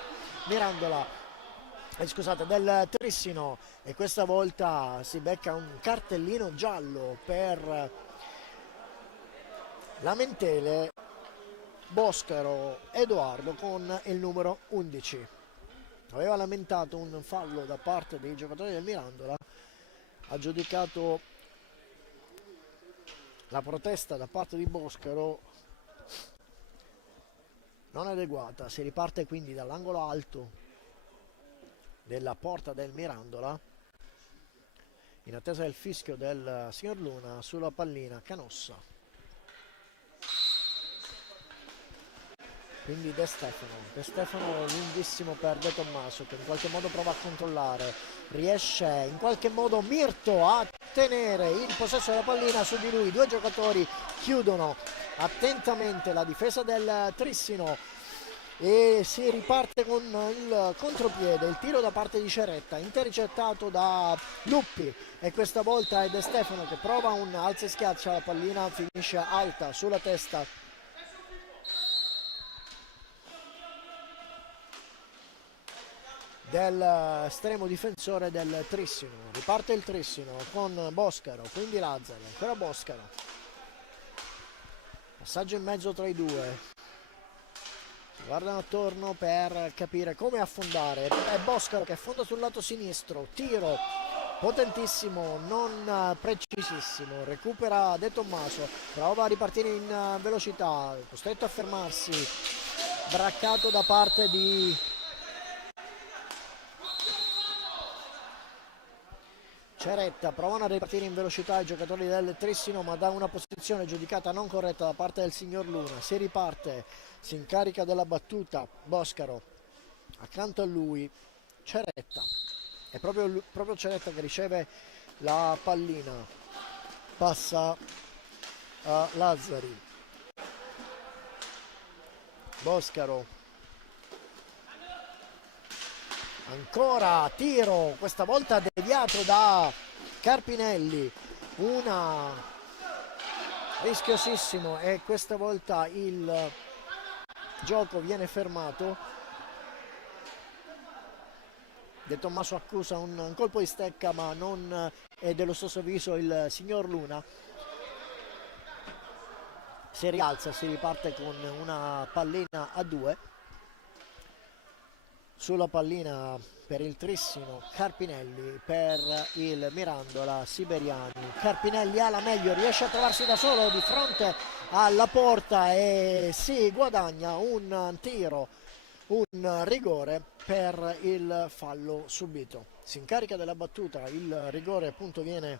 del Trissino, e questa volta si becca un cartellino giallo per lamentele Boscaro Edoardo con il numero 11. Aveva lamentato un fallo da parte dei giocatori del Mirandola, ha giudicato la protesta da parte di Boscaro non adeguata, si riparte quindi dall'angolo alto della porta del Mirandola in attesa del fischio del signor Luna sulla pallina Canossa. quindi De Stefano lunghissimo per De Tommaso, che in qualche modo prova a controllare, riesce in qualche modo Mirto a tenere il possesso della pallina su di lui. Due giocatori chiudono attentamente la difesa del Trissino e si riparte con il contropiede, il tiro da parte di Ceretta, intercettato da Luppi, e questa volta è De Stefano che prova un alza e schiaccia, la pallina finisce alta sulla testa dell'estremo difensore del Trissino. Riparte il Trissino con Boscaro, quindi Lazzari, ancora Boscaro, passaggio in mezzo tra i due, guardano attorno per capire come affondare. È Boscaro che affonda sul lato sinistro, tiro potentissimo, non precisissimo, recupera De Tommaso, prova a ripartire in velocità, costretto a fermarsi, braccato da parte di Ceretta. Provano a ripartire in velocità i giocatori del Trissino, ma da una posizione giudicata non corretta da parte del signor Luna. Si riparte, si incarica della battuta Boscaro, accanto a lui Ceretta, è proprio Ceretta che riceve la pallina, passa a Lazzari, Boscaro, ancora tiro, questa volta deviato da Carpinelli, una rischiosissimo, e questa volta il gioco viene fermato. De Tommaso accusa un colpo di stecca, ma non è dello stesso viso il signor Luna. Si rialza, si riparte con una pallina a due. Sulla pallina per il Trissino Carpinelli, per il Mirandola Siberiani. Carpinelli ha la meglio, riesce a trovarsi da solo di fronte alla porta e si guadagna un tiro, un rigore per il fallo subito. Si incarica della battuta, il rigore appunto viene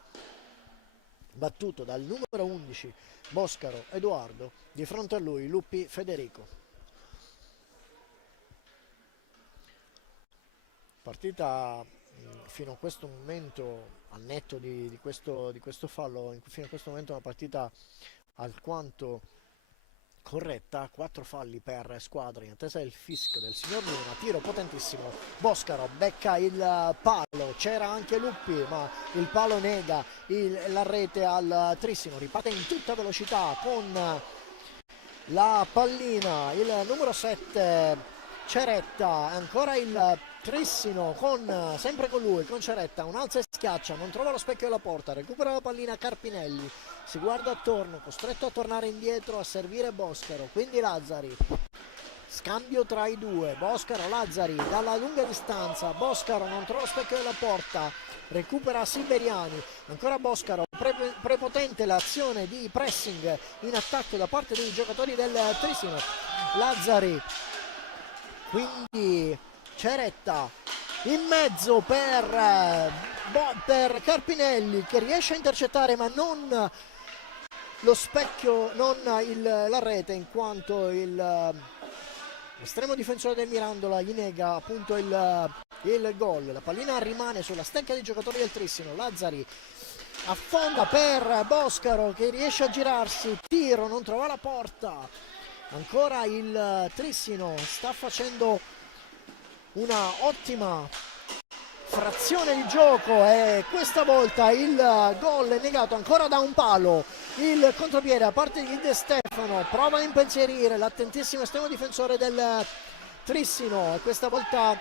battuto dal numero 11 Boscaro Edoardo, di fronte a lui Luppi Federico. Partita fino a questo momento, al netto di questo fallo, fino a questo momento una partita alquanto corretta. 4 falli per squadra, in attesa del fischio del signor Luna. Tiro potentissimo, Boscaro becca il palo, c'era anche Luppi ma il palo nega la rete al Trissino. Riparte in tutta velocità con la pallina il numero 7 Ceretta, ancora il Trissino sempre con lui, con Ceretta, un alza e schiaccia, non trova lo specchio della porta, recupera la pallina Carpinelli, si guarda attorno, costretto a tornare indietro a servire Boscaro, quindi Lazzari, scambio tra i due, Boscaro, Lazzari, dalla lunga distanza, Boscaro non trova lo specchio della porta, recupera Siberiani, ancora Boscaro, prepotente l'azione di pressing in attacco da parte dei giocatori del Trissino, Lazzari, quindi Ceretta in mezzo per Carpinelli, che riesce a intercettare ma non lo specchio, non la rete, in quanto l'estremo difensore del Mirandola gli nega appunto il gol. La pallina rimane sulla stecca dei giocatori del Trissino. Lazzari affonda per Boscaro che riesce a girarsi, tiro, non trova la porta. Ancora il Trissino sta facendo una ottima frazione di gioco e questa volta il gol è negato ancora da un palo. Il contropiede a parte di De Stefano, prova a impensierire l'attentissimo estremo difensore del Trissino e questa volta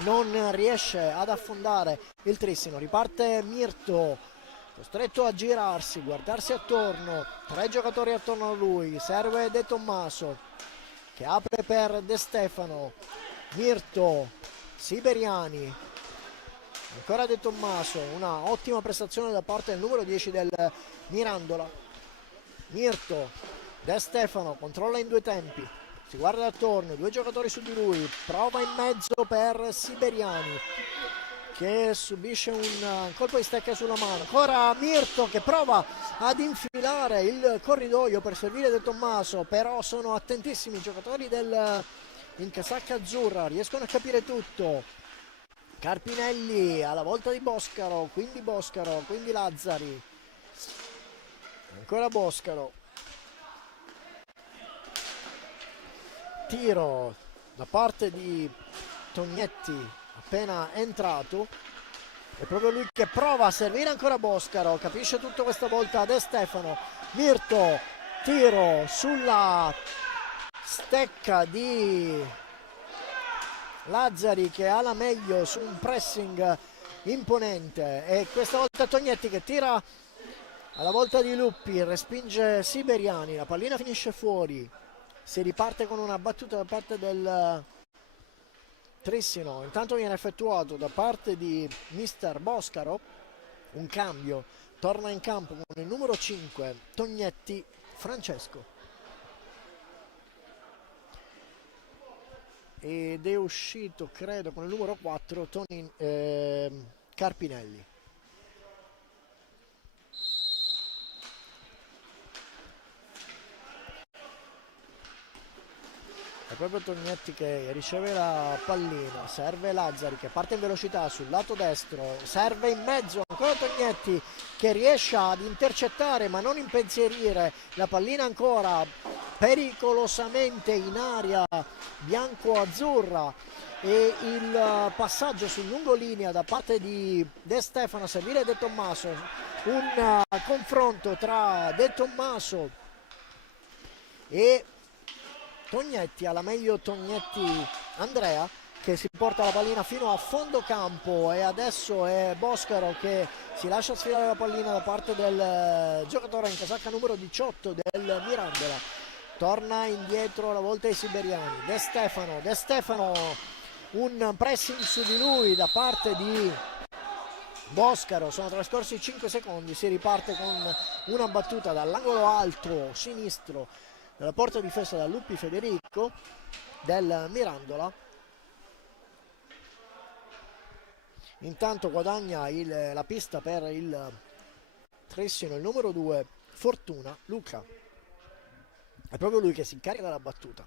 non riesce ad affondare il Trissino. Riparte Mirto, costretto a girarsi, guardarsi attorno, 3 giocatori attorno a lui, serve De Tommaso che apre per De Stefano, Mirto, Siberiani, ancora De Tommaso, una ottima prestazione da parte del numero 10 del Mirandola. Mirto, De Stefano controlla in 2 tempi, si guarda attorno, 2 giocatori su di lui, prova in mezzo per Siberiani che subisce un colpo di stecca sulla mano. Ancora Mirto che prova ad infilare il corridoio per servire De Tommaso, però sono attentissimi i giocatori in casacca azzurra, riescono a capire tutto. Carpinelli alla volta di Boscaro, quindi Lazzari, ancora Boscaro, tiro da parte di Tognetti appena entrato, è proprio lui che prova a servire ancora Boscaro, capisce tutto questa volta De Stefano. Mirto, tiro sulla stecca di Lazzari che ha la meglio su un pressing imponente, e questa volta Tognetti che tira alla volta di Luppi, respinge Siberiani, la pallina finisce fuori, si riparte con una battuta da parte del Trissino. Intanto viene effettuato da parte di mister Boscaro un cambio, torna in campo con il numero 5 Tognetti Francesco ed è uscito credo con il numero 4 Carpinelli. È proprio Tognetti che riceve la pallina, serve Lazzari che parte in velocità sul lato destro, serve in mezzo, ancora Tognetti che riesce ad intercettare ma non impensierire la pallina ancora pericolosamente in area bianco-azzurra, e il passaggio sul lungolinea da parte di De Stefano a servire De Tommaso, un confronto tra De Tommaso e Tognetti, alla meglio Tognetti Andrea che si porta la pallina fino a fondo campo, e adesso è Boscaro che si lascia sfilare la pallina da parte del giocatore in casacca numero 18 del Mirandola. Torna indietro alla volta ai siberiani. De Stefano, un pressing su di lui da parte di Boscaro, sono trascorsi 5 secondi, si riparte con una battuta dall'angolo alto sinistro della porta difesa da Luppi Federico del Mirandola. Intanto guadagna la pista per il Trissino il numero 2 Fortuna Luca, è proprio lui che si incarica della battuta.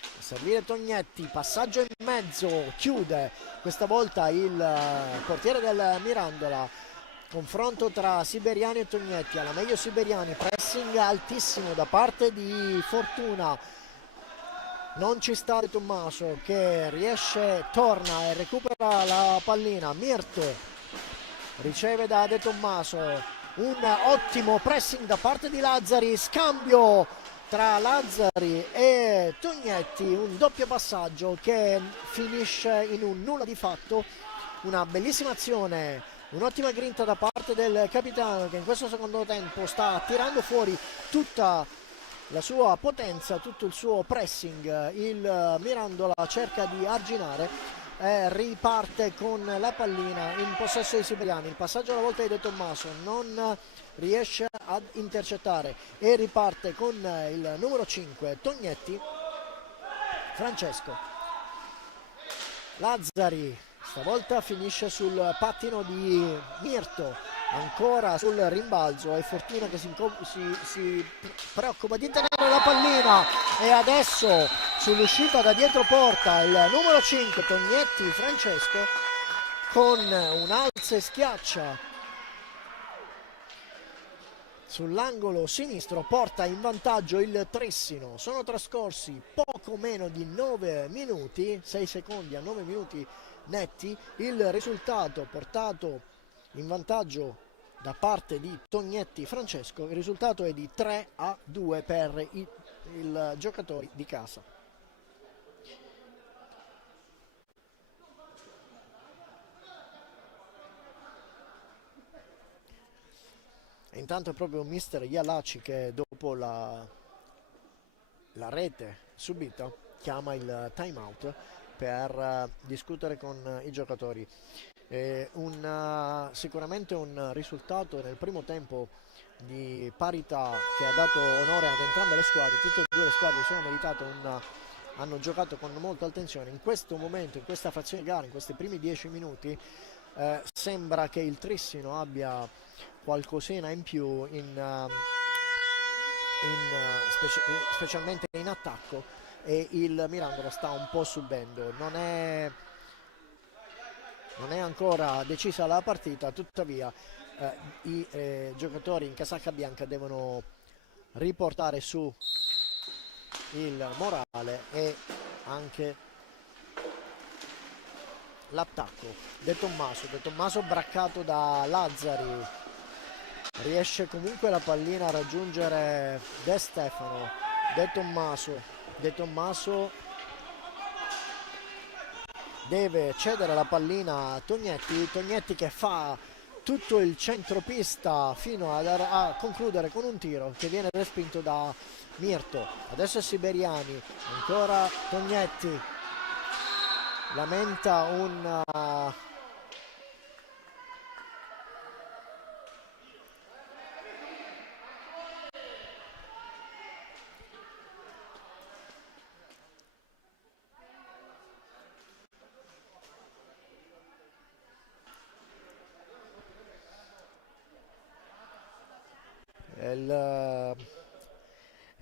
A servire Tognetti, passaggio in mezzo, chiude questa volta il portiere del Mirandola. Confronto tra Siberiani e Tognetti, alla meglio Siberiani, pressing altissimo da parte di Fortuna, non ci sta De Tommaso che riesce, torna e recupera la pallina. Mirto riceve da De Tommaso, un ottimo pressing da parte di Lazzari, scambio tra Lazzari e Tognetti, un doppio passaggio che finisce in un nulla di fatto. Una bellissima azione, un'ottima grinta da parte del capitano che in questo secondo tempo sta tirando fuori tutta la sua potenza, tutto il suo pressing. Il Mirandola cerca di arginare, riparte con la pallina in possesso dei siberiani. Il passaggio alla volta di De Tommaso non riesce ad intercettare e riparte con il numero 5 Tognetti Francesco. Lazzari stavolta finisce sul pattino di Mirto, ancora sul rimbalzo, è Fortuna che si preoccupa di tenere la pallina, e adesso sull'uscita da dietro porta il numero 5 Tognetti Francesco con un alza e schiaccia sull'angolo sinistro, porta in vantaggio il Trissino. Sono trascorsi poco meno di 9 minuti, 6 secondi a 9 minuti netti. Il risultato portato in vantaggio da parte di Tognetti Francesco, il risultato è di 3-2 per i giocatori di casa. E intanto è proprio mister Ialaci che dopo la rete subita chiama il time out per discutere con i giocatori. Sicuramente un risultato nel primo tempo di parità che ha dato onore ad entrambe le squadre. Tutte e due le squadre sono meritate un hanno giocato con molta attenzione. In questo momento, in questa frazione di gara, in questi primi 10 minuti, sembra che il Trissino abbia qualcosina in più specialmente in attacco, e il Mirandola sta un po' subendo. Non è ancora decisa la partita, tuttavia i giocatori in casacca bianca devono riportare su il morale e anche l'attacco. De Tommaso braccato da Lazzari, riesce comunque la pallina a raggiungere De Stefano. De Tommaso deve cedere la pallina a Tognetti che fa tutto il centropista fino a concludere con un tiro che viene respinto da Mirto. Adesso è Siberiani, ancora Tognetti, lamenta un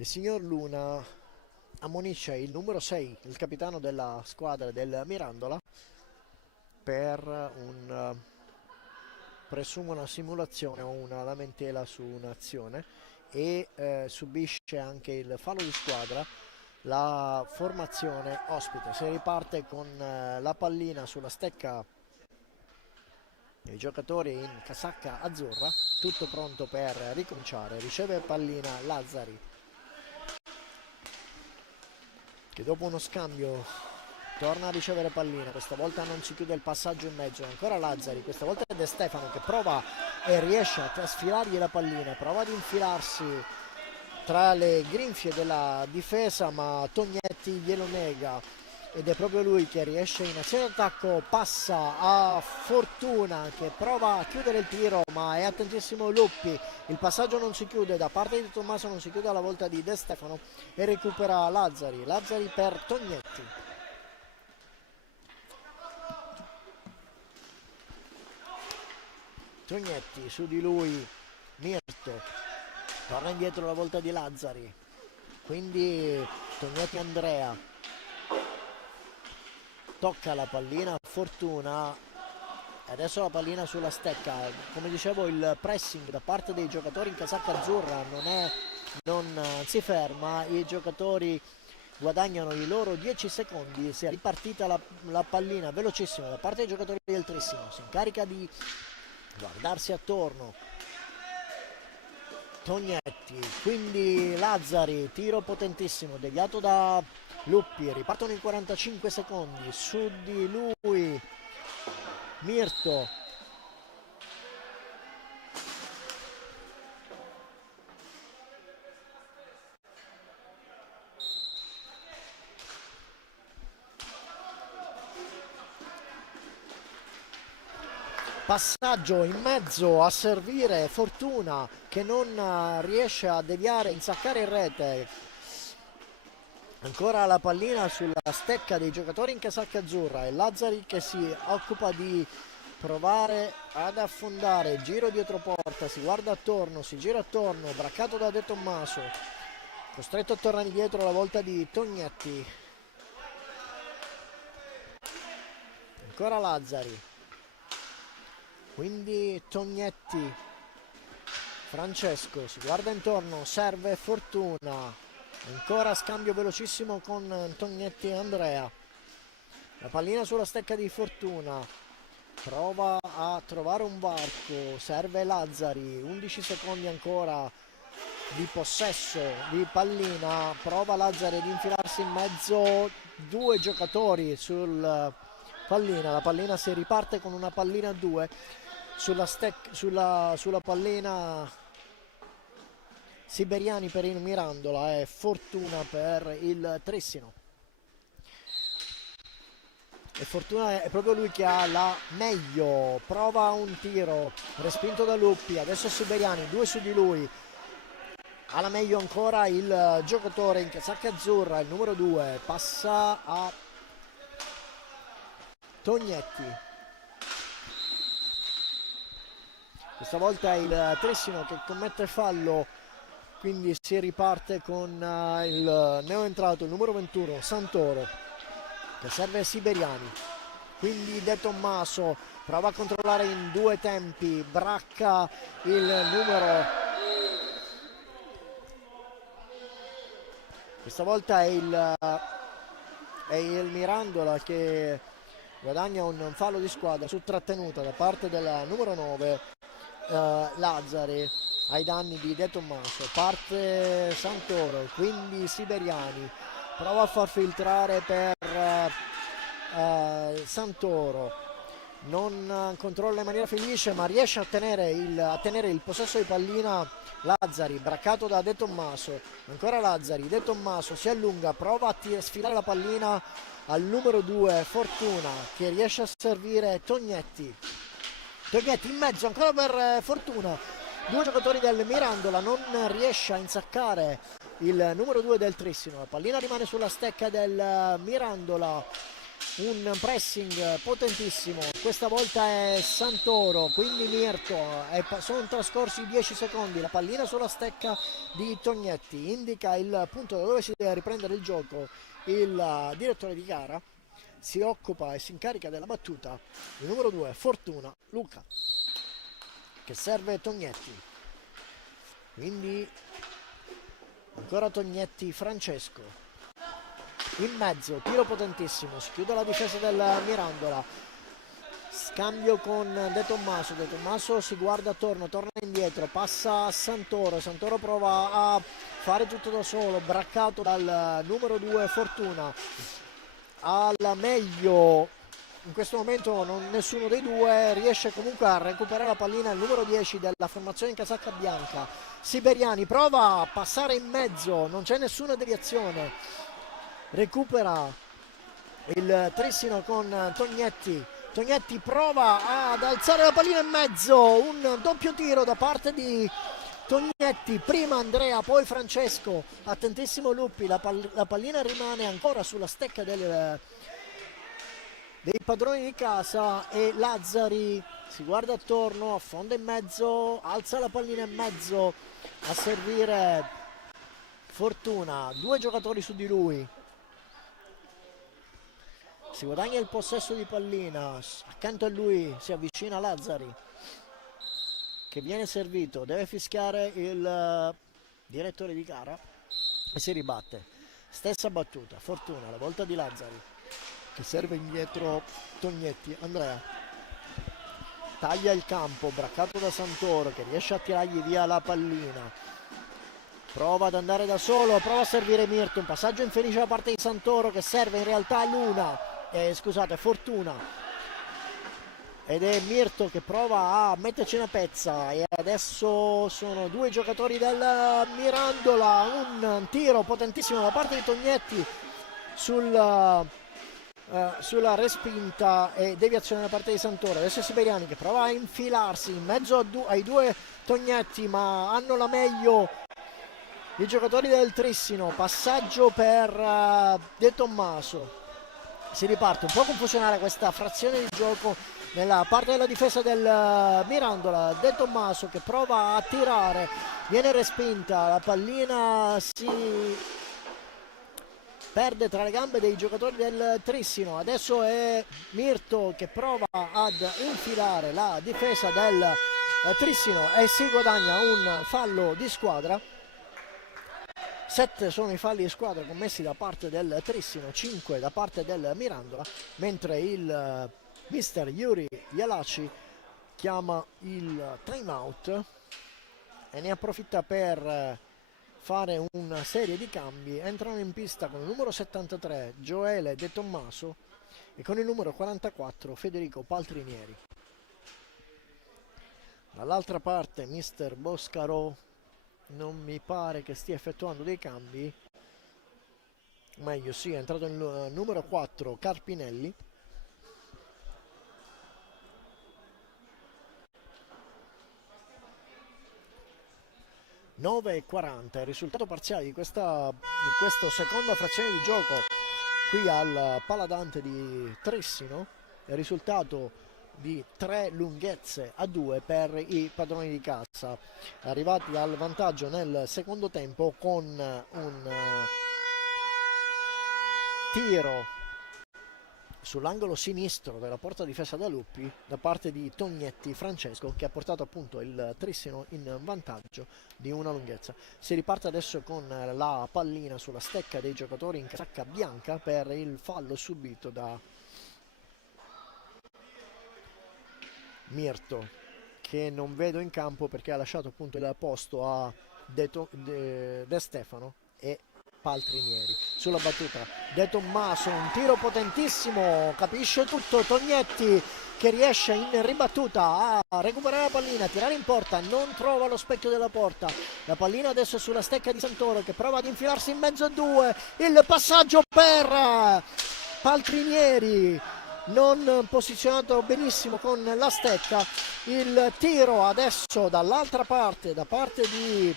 il signor Luna ammonisce il numero 6, il capitano della squadra del Mirandola, per presumo una simulazione o una lamentela su un'azione, e subisce anche il fallo di squadra la formazione ospite. Si riparte con la pallina sulla stecca dei giocatori in casacca azzurra, tutto pronto per ricominciare. Riceve pallina Lazzari, che dopo uno scambio torna a ricevere pallina. Questa volta non si chiude il passaggio in mezzo, ancora Lazzari, questa volta è De Stefano che prova e riesce a trasfilargli la pallina, prova ad infilarsi tra le grinfie della difesa, ma Tognetti glielo nega, ed è proprio lui che riesce in azione d'attacco. Passa a Fortuna che prova a chiudere il tiro, ma è attentissimo Luppi. Il passaggio non si chiude da parte di Tommaso, non si chiude alla volta di De Stefano, e recupera Lazzari per Tognetti. Tognetti, su di lui Mirto, torna indietro la volta di Lazzari, quindi Tognetti Andrea, tocca la pallina Fortuna, e adesso la pallina sulla stecca. Come dicevo, il pressing da parte dei giocatori in casacca azzurra non si ferma, i giocatori guadagnano i loro 10 secondi, si è ripartita la pallina velocissima da parte dei giocatori del Trissino, si incarica di guardarsi attorno Tognetti, quindi Lazzari, tiro potentissimo deviato da Luppi, ripartono in 45 secondi, su di lui Mirto, passaggio in mezzo a servire Fortuna che non riesce a deviare, insaccare in rete. Ancora la pallina sulla stecca dei giocatori in casacca azzurra, e Lazzari che si occupa di provare ad affondare, giro dietro porta, si guarda attorno, si gira attorno, braccato da De Tommaso, costretto a tornare indietro la volta di Tognetti. Ancora Lazzari, quindi Tognetti, Francesco si guarda intorno, serve Fortuna, ancora scambio velocissimo con Tognetti e Andrea, la pallina sulla stecca di Fortuna, prova a trovare un varco, serve Lazzari, 11 secondi ancora di possesso di pallina, prova Lazzari ad infilarsi in mezzo, due giocatori sul pallina, la pallina si riparte con una pallina a due sulla pallina Siberiani per il Mirandola e Fortuna per il Trissino. E Fortuna è proprio lui che ha la meglio, prova un tiro respinto da Luppi, adesso Siberiani, due su di lui, alla meglio ancora il giocatore in casacca azzurra, il numero 2, passa a Tognetti. Questa volta è il Trissino che commette fallo, quindi si riparte con il neoentrato, il numero 21, Santoro, che serve Siberiani. Quindi De Tommaso prova a controllare in due tempi, bracca il numero, questa volta è il Mirandola che guadagna un fallo di squadra su trattenuta da parte del numero 9, Lazzari, ai danni di De Tommaso. Parte Santoro, quindi Siberiani prova a far filtrare per Santoro, non controlla in maniera felice ma riesce a tenere il possesso di pallina. Lazzari, braccato da De Tommaso, ancora Lazzari, De Tommaso si allunga, prova a sfilare la pallina al numero 2, Fortuna, che riesce a servire Tognetti in mezzo ancora per Fortuna. Due giocatori del Mirandola, non riesce a insaccare il numero 2 del Trissino, la pallina rimane sulla stecca del Mirandola, un pressing potentissimo, questa volta è Santoro, quindi Mirto, sono trascorsi 10 secondi, la pallina sulla stecca di Tognetti, indica il punto da dove si deve riprendere il gioco. Il direttore di gara si occupa e si incarica della battuta, il numero 2, Fortuna, Luca, che serve Tognetti, quindi ancora Tognetti, Francesco in mezzo, tiro potentissimo, si chiude la difesa del Mirandola, scambio con De Tommaso, De Tommaso si guarda attorno, torna indietro, passa a Santoro, Santoro prova a fare tutto da solo, braccato dal numero 2 Fortuna, alla meglio in questo momento nessuno dei due riesce comunque a recuperare la pallina, il numero 10 della formazione in casacca bianca, Siberiani prova a passare in mezzo, non c'è nessuna deviazione, recupera il Trissino con Tognetti, Tognetti prova ad alzare la pallina in mezzo, un doppio tiro da parte di Tognetti, prima Andrea poi Francesco, attentissimo Luppi, la pallina rimane ancora sulla stecca dei padroni di casa e Lazzari si guarda attorno, affonda in mezzo, alza la pallina in mezzo a servire Fortuna, due giocatori su di lui, si guadagna il possesso di pallina, accanto a lui si avvicina Lazzari che viene servito, deve fischiare il direttore di gara e si ribatte, stessa battuta, Fortuna, la volta di Lazzari che serve indietro Tognetti, Andrea taglia il campo, braccato da Santoro che riesce a tirargli via la pallina, prova ad andare da solo, prova a servire Mirto, un passaggio infelice da parte di Santoro che serve in realtà Fortuna, ed è Mirto che prova a metterci una pezza e adesso sono due giocatori del Mirandola, un tiro potentissimo da parte di Tognetti sulla respinta e deviazione da parte di Santoro. Adesso Siberiani che prova a infilarsi in mezzo ai due Tognetti, ma hanno la meglio i giocatori del Trissino, passaggio per De Tommaso, si riparte un po' confusionaria questa frazione di gioco nella parte della difesa del Mirandola. De Tommaso che prova a tirare, viene respinta, la pallina si perde tra le gambe dei giocatori del Trissino, adesso è Mirto che prova ad infilare la difesa del Trissino e si guadagna un fallo di squadra. 7 sono i falli di squadra commessi da parte del Trissino, 5 da parte del Mirandola, mentre il mister Yuri Yalaci chiama il time out e ne approfitta per fare una serie di cambi. Entrano in pista con il numero 73 Gioele De Tommaso e con il numero 44 Federico Paltrinieri. Dall'altra parte mister Boscaro non mi pare che stia effettuando dei cambi, meglio sì, è entrato il numero 4 Carpinelli. 9:40. Il risultato parziale di questa seconda frazione di gioco qui al Paladante di Trissino, il risultato di 3 lunghezze a 2 per i padroni di casa, arrivati al vantaggio nel secondo tempo con un tiro sull'angolo sinistro della porta difesa da Luppi da parte di Tognetti Francesco, che ha portato appunto il Trissino in vantaggio di una lunghezza. Si riparte adesso con la pallina sulla stecca dei giocatori in casacca bianca per il fallo subito da Mirto, che non vedo in campo perché ha lasciato appunto il posto a De Stefano e Paltrinieri. Sulla battuta De Tommaso, un tiro potentissimo, capisce tutto Tognetti, che riesce in ribattuta a recuperare la pallina, a tirare in porta, non trova lo specchio della porta. La pallina adesso è sulla stecca di Santoro, che prova ad infilarsi in mezzo a due, il passaggio per Paltrinieri, non posizionato benissimo con la stecca. Il tiro adesso dall'altra parte, da parte di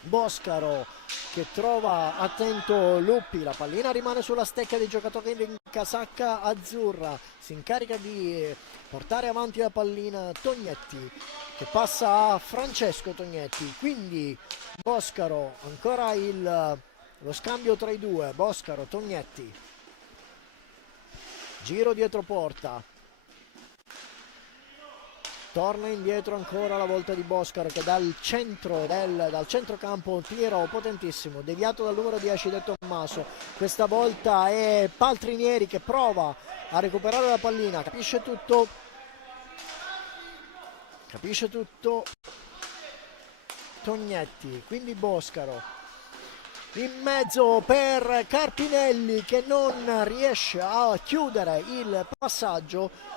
Boscaro, che trova attento Luppi. La pallina rimane sulla stecca dei giocatori in casacca azzurra. Si incarica di portare avanti la pallina Tognetti, che passa a Francesco Tognetti. Quindi Boscaro, ancora lo scambio tra i due, Boscaro Tognetti, giro dietro porta, torna indietro ancora la volta di Boscaro, che dal centrocampo tiro potentissimo, deviato dal numero 10 De Tommaso. Questa volta è Paltrinieri che prova a recuperare la pallina, capisce tutto Tognetti, quindi Boscaro in mezzo per Carpinelli, che non riesce a chiudere il passaggio.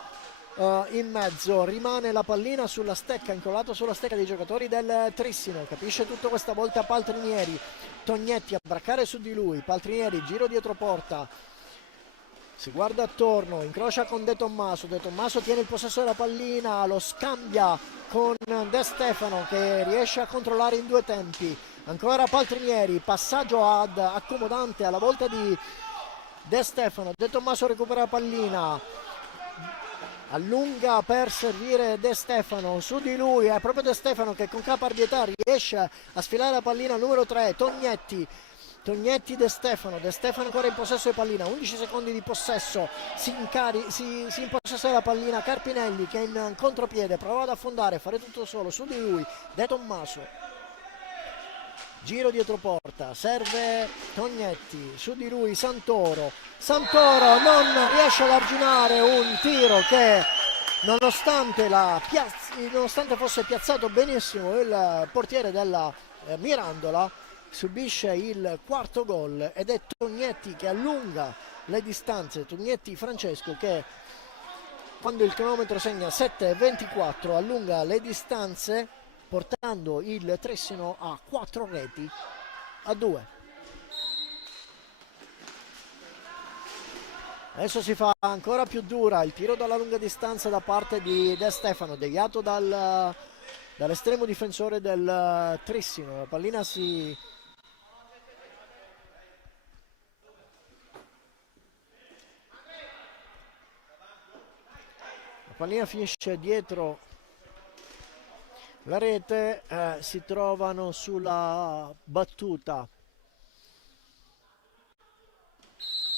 In mezzo rimane la pallina sulla stecca, incollata sulla stecca dei giocatori del Trissino. Capisce tutto questa volta Paltrinieri. Tognetti a braccare su di lui. Paltrinieri, giro dietro porta, si guarda attorno, incrocia con De Tommaso. De Tommaso tiene il possesso della pallina, lo scambia con De Stefano, che riesce a controllare in due tempi. Ancora Paltrinieri, passaggio ad accomodante alla volta di De Stefano. De Tommaso recupera la pallina, allunga per servire De Stefano, su di lui è proprio De Stefano che con caparbietà riesce a sfilare la pallina al numero 3, Tognetti, De Stefano ancora in possesso di pallina, 11 secondi di possesso, si impossessa della pallina Carpinelli, che in contropiede prova ad affondare, fare tutto solo, su di lui De Tommaso, giro dietro porta, serve Tognetti, su di lui Santoro non riesce ad arginare un tiro che, nonostante fosse piazzato benissimo il portiere della Mirandola, subisce il quarto gol, ed è Tognetti che allunga le distanze. Tognetti Francesco, che quando il cronometro segna 7:24 allunga le distanze, portando il Trissino a 4 reti a 2. Adesso si fa ancora più dura il tiro dalla lunga distanza da parte di De Stefano, deviato dall'estremo difensore del Trissino. La pallina finisce dietro la rete, si trovano sulla battuta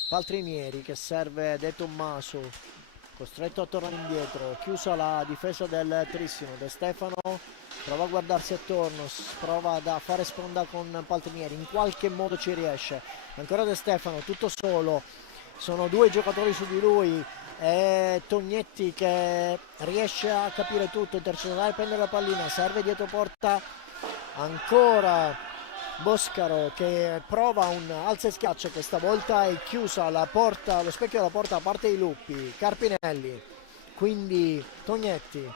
Paltrinieri, che serve De Tommaso, costretto a tornare indietro, chiusa la difesa del Trissino. De Stefano prova a guardarsi attorno, prova a fare sponda con Paltrinieri, in qualche modo ci riesce. Ancora De Stefano tutto solo, sono due giocatori su di lui, e Tognetti che riesce a capire tutto, intercettare, prendere la pallina, serve dietro porta ancora Boscaro, che prova un alza e schiaccia, questa volta è chiusa la porta, lo specchio della porta a parte di Luppi. Carpinelli, quindi Tognetti,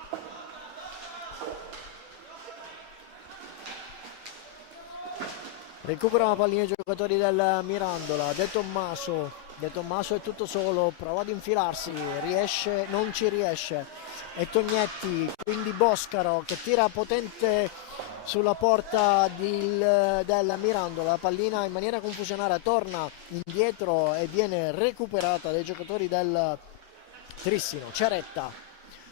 recupera la pallina i giocatori del Mirandola. De Tommaso De Tommaso è tutto solo, prova ad infilarsi, riesce, non ci riesce, e Tognetti, quindi Boscaro che tira potente sulla porta del Mirandola, la pallina in maniera confusionaria torna indietro e viene recuperata dai giocatori del Trissino. Ceretta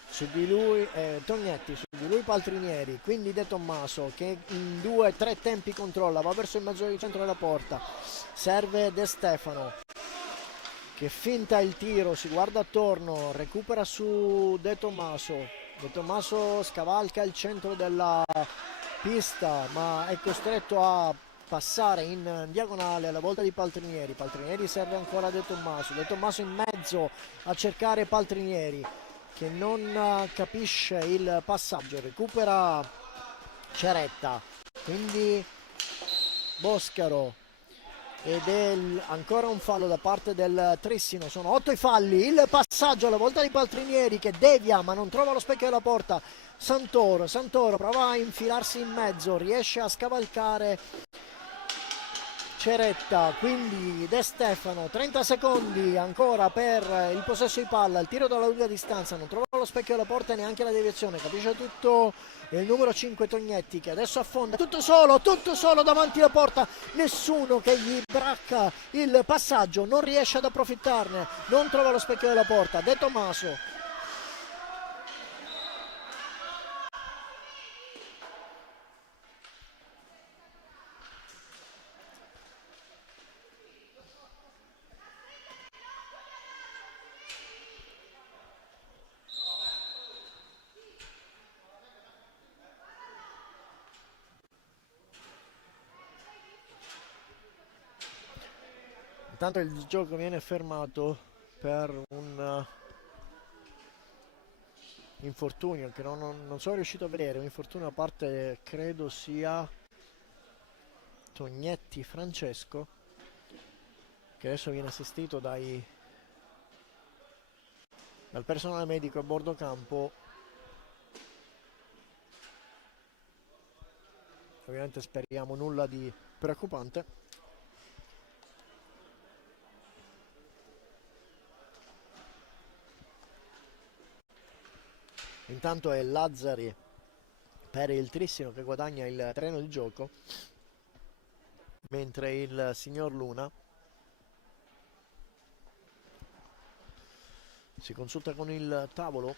su di lui, Tognetti, su di lui Paltrinieri, quindi De Tommaso che in 2-3 tempi controlla, va verso il mezzo del centro della porta, serve De Stefano che finta il tiro, si guarda attorno, recupera su De Tommaso. De Tommaso scavalca il centro della pista ma è costretto a passare in diagonale alla volta di Paltrinieri. Paltrinieri serve ancora a De Tommaso. De Tommaso in mezzo a cercare Paltrinieri che non capisce il passaggio, recupera Ceretta, quindi Boscaro, ed è ancora un fallo da parte del Trissino. Sono 8 i falli, il passaggio alla volta di Paltrinieri che devia ma non trova lo specchio della porta. Santoro prova a infilarsi in mezzo, riesce a scavalcare Ceretta, quindi De Stefano, 30 secondi ancora per il possesso di palla, il tiro dalla lunga distanza, non trova lo specchio della porta e neanche la deviazione, capisce tutto il numero 5 Tognetti che adesso affonda, tutto solo davanti alla porta, nessuno che gli bracca il passaggio, non riesce ad approfittarne, non trova lo specchio della porta. De Tommaso, intanto il gioco viene fermato per un infortunio che non sono riuscito a vedere, un infortunio a parte credo sia Tognetti Francesco, che adesso viene assistito dal personale medico a bordo campo. Ovviamente speriamo nulla di preoccupante. Intanto è Lazzari per il Trissino che guadagna il terreno di gioco, mentre il signor Luna si consulta con il tavolo.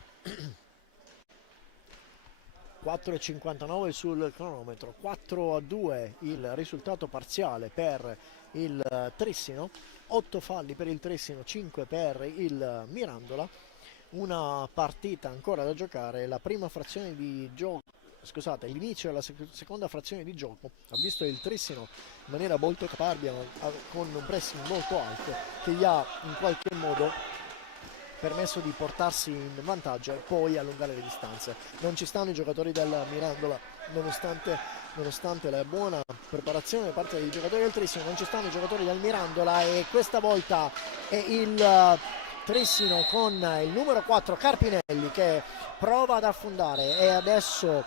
4,59 sul cronometro, 4-2 il risultato parziale per il Trissino, 8 falli per il Trissino, 5 per il Mirandola. Una partita ancora da giocare, la prima frazione di gioco, scusate, l'inizio della seconda frazione di gioco ha visto il Trissino in maniera molto caparbia, con un pressing molto alto che gli ha in qualche modo permesso di portarsi in vantaggio e poi allungare le distanze. Non ci stanno i giocatori del Mirandola, nonostante la buona preparazione da parte dei giocatori del Trissino, non ci stanno i giocatori del Mirandola e questa volta è il Trissino con il numero 4 Carpinelli che prova ad affondare e adesso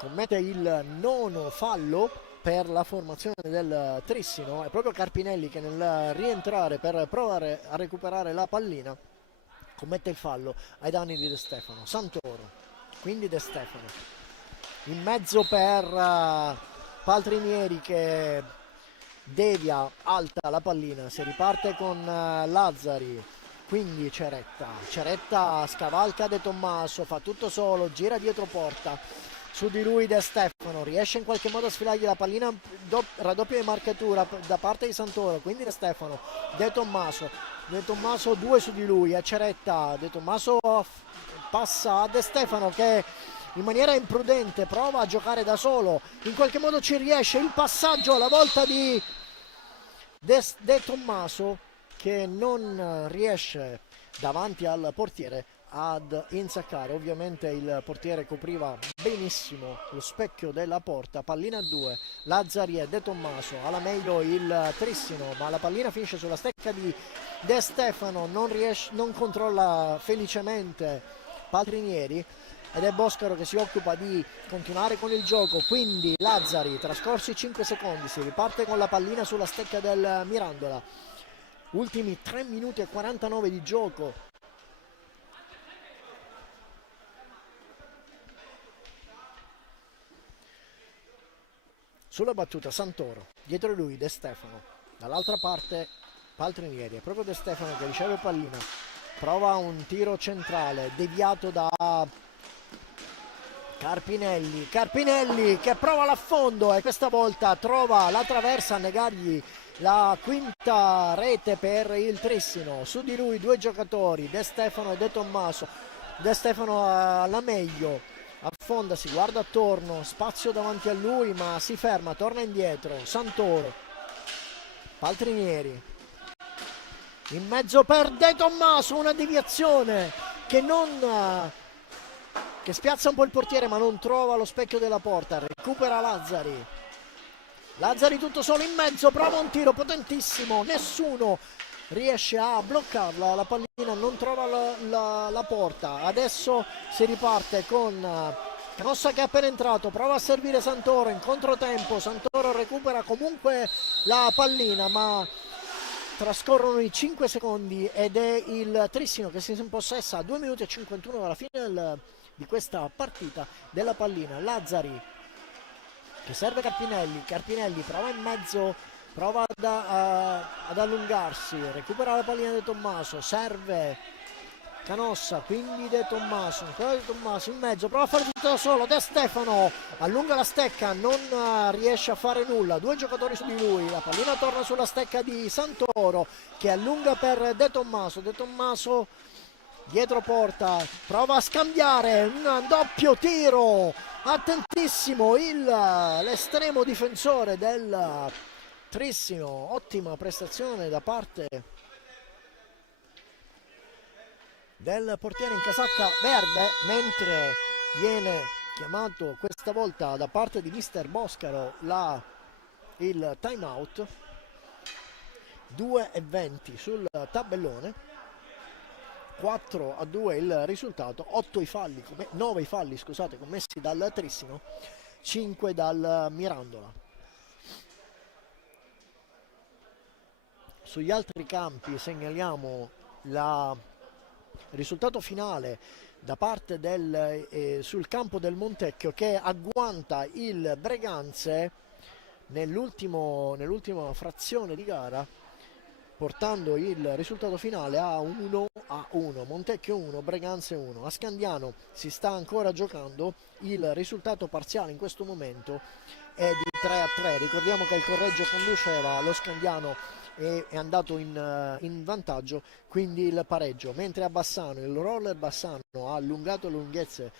commette il nono fallo per la formazione del Trissino. È proprio Carpinelli che nel rientrare per provare a recuperare la pallina commette il fallo ai danni di De Stefano. Santoro, quindi De Stefano in mezzo per Paltrinieri che devia alta la pallina, si riparte con Lazzari, quindi Ceretta scavalca De Tommaso, fa tutto solo, gira dietro porta, su di lui De Stefano, riesce in qualche modo a sfilargli la pallina, raddoppia di marcatura da parte di Santoro, quindi De Stefano, De Tommaso 2 su di lui, a Ceretta, De Tommaso passa a De Stefano che in maniera imprudente prova a giocare da solo, in qualche modo ci riesce, il passaggio alla volta di De Tommaso che non riesce davanti al portiere ad insaccare. Ovviamente il portiere copriva benissimo lo specchio della porta. Pallina a 2, Lazzari e De Tommaso, alla meglio il Trissino, ma la pallina finisce sulla stecca di De Stefano, non controlla felicemente Paltrinieri ed è Boscaro che si occupa di continuare con il gioco. Quindi Lazzari, trascorsi 5 secondi, si riparte con la pallina sulla stecca del Mirandola. ultimi 3 minuti e 49 di gioco. Sulla battuta Santoro, dietro lui De Stefano, dall'altra parte Paltrinieri, è proprio De Stefano che riceve pallina, prova un tiro centrale deviato da Carpinelli, Carpinelli che prova l'affondo e questa volta trova la traversa a negargli la quinta rete per il Trissino. Su di lui due giocatori, De Stefano e De Tommaso. De Stefano alla meglio, affonda, si guarda attorno, spazio davanti a lui ma si ferma, torna indietro. Santoro, Paltrinieri in mezzo per De Tommaso, una deviazione che spiazza un po' il portiere ma non trova lo specchio della porta. Recupera Lazzari, Lazzari tutto solo in mezzo, prova un tiro potentissimo, nessuno riesce a bloccarla, la pallina non trova la porta. Adesso si riparte con Canossa che è appena entrato, prova a servire Santoro in controtempo. Santoro recupera comunque la pallina ma trascorrono i 5 secondi ed è il Trissino che si impossessa a 2 minuti e 51 dalla fine di questa partita della pallina. Lazzari che serve Carpinelli, Carpinelli prova in mezzo, prova ad allungarsi, recupera la pallina di Tommaso, serve Canossa, quindi De Tommaso, ancora De Tommaso in mezzo, prova a fare tutto da solo, De Stefano allunga la stecca, non riesce a fare nulla, due giocatori su di lui, la pallina torna sulla stecca di Santoro che allunga per De Tommaso, De Tommaso dietro porta, prova a scambiare, un doppio tiro, attentissimo l'estremo difensore del Trissino, ottima prestazione da parte del portiere in casacca verde, mentre viene chiamato questa volta da parte di mister Boscaro il time out. 2:20 sul tabellone, 4-2 il risultato, 9 i falli scusate, commessi dal Trissino, 5 dal Mirandola. Sugli altri campi segnaliamo il risultato finale da parte sul campo del Montecchio che agguanta il Breganze nell'ultima frazione di gara, portando il risultato finale a 1-1, Montecchio 1, Breganze 1. A Scandiano si sta ancora giocando, il risultato parziale in questo momento è di 3-3, ricordiamo che il Correggio conduceva, lo Scandiano è andato in vantaggio, quindi il pareggio, mentre a Bassano il Roller Bassano ha allungato le lunghezze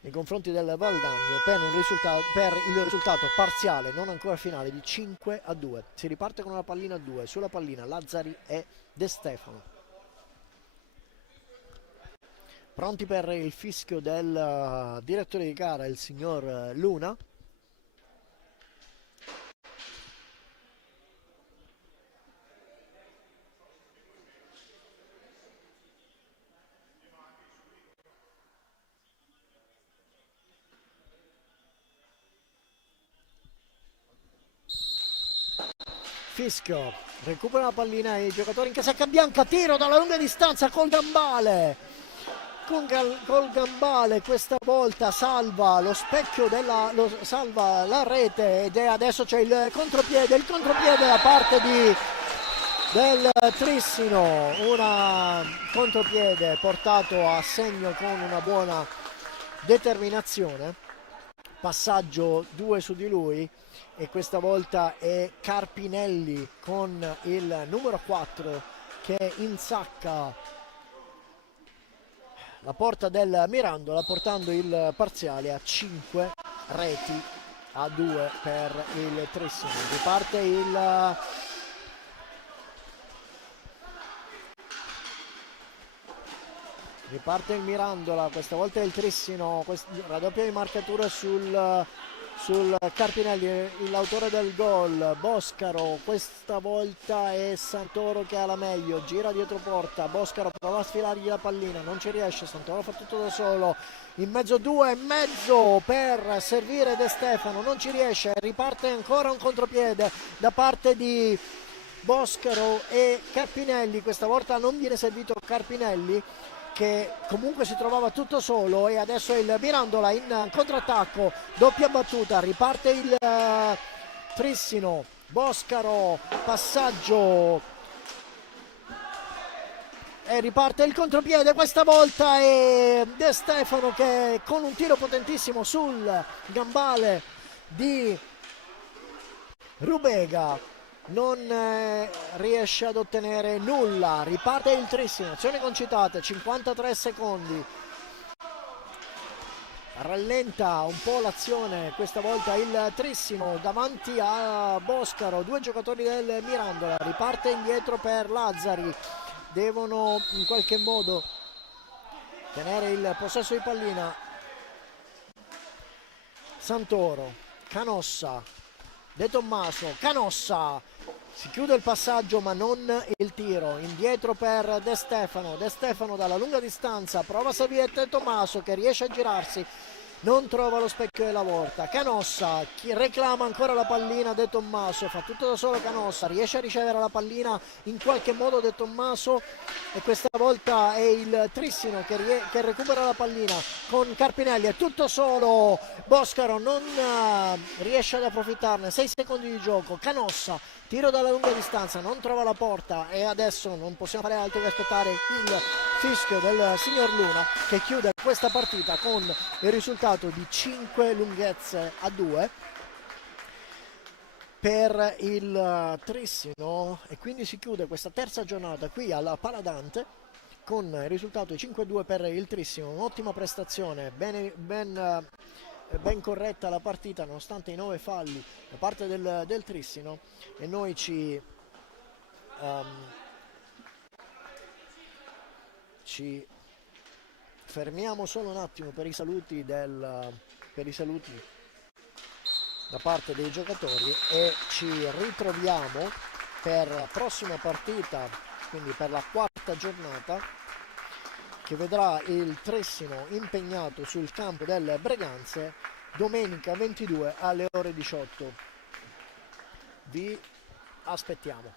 nei confronti del Valdagno per il risultato parziale non ancora finale di 5-2. Si riparte con una pallina a 2, sulla pallina Lazzari e De Stefano, pronti per il fischio del direttore di gara, il signor Luna. Fischio, recupera la pallina e i giocatori in casacca bianca, tiro dalla lunga distanza col gambale, col gambale questa volta salva lo specchio salva la rete ed adesso c'è il contropiede da parte del Trissino, un contropiede portato a segno con una buona determinazione, passaggio 2 su di lui e questa volta è Carpinelli con il numero 4 che insacca la porta del Mirandola, portando il parziale a 5 reti a 2 per il Trissino. Riparte il Mirandola, questa volta è il Trissino, raddoppia di marcatura sul Carpinelli, l'autore del gol, Boscaro, questa volta è Santoro che ha la meglio, gira dietro porta, Boscaro prova a sfilargli la pallina, non ci riesce, Santoro fa tutto da solo, in mezzo 2,5 per servire De Stefano, non ci riesce, riparte ancora un contropiede da parte di Boscaro e Carpinelli. Questa volta non viene servito Carpinelli, che comunque si trovava tutto solo, e adesso il Mirandola in contrattacco, doppia battuta, riparte il Trissino, Boscaro, passaggio e riparte il contropiede questa volta, e De Stefano che con un tiro potentissimo sul gambale di Rubega non riesce ad ottenere nulla. Riparte il Trissino, azione concitata, 53 secondi, rallenta un po' l'azione questa volta il Trissino davanti a Boscaro, due giocatori del Mirandola, riparte indietro per Lazzari, devono in qualche modo tenere il possesso di pallina. Santoro, Canossa, De Tommaso, Canossa, si chiude il passaggio ma non il tiro, indietro per De Stefano, De Stefano dalla lunga distanza prova a salire De Tommaso che riesce a girarsi, non trova lo specchio della volta. Canossa reclama ancora la pallina, De Tommaso fa tutto da solo, Canossa riesce a ricevere la pallina in qualche modo De Tommaso, e questa volta è il Trissino che recupera la pallina con Carpinelli, è tutto solo, Boscaro non riesce ad approfittarne, 6 secondi di gioco, Canossa tiro dalla lunga distanza, non trova la porta, e adesso non possiamo fare altro che aspettare il fischio del signor Luna che chiude questa partita con il risultato di 5 lunghezze a 2 per il Trissino, e quindi si chiude questa terza giornata qui alla Paladante con il risultato di 5-2 per il Trissino. Un'ottima prestazione, ben corretta la partita nonostante i 9 falli da parte del Trissino, e noi ci fermiamo solo un attimo per i saluti da parte dei giocatori, e ci ritroviamo per la prossima partita, quindi per la quarta giornata, che vedrà il Trissino impegnato sul campo del Breganze domenica 22 alle ore 18. Vi aspettiamo.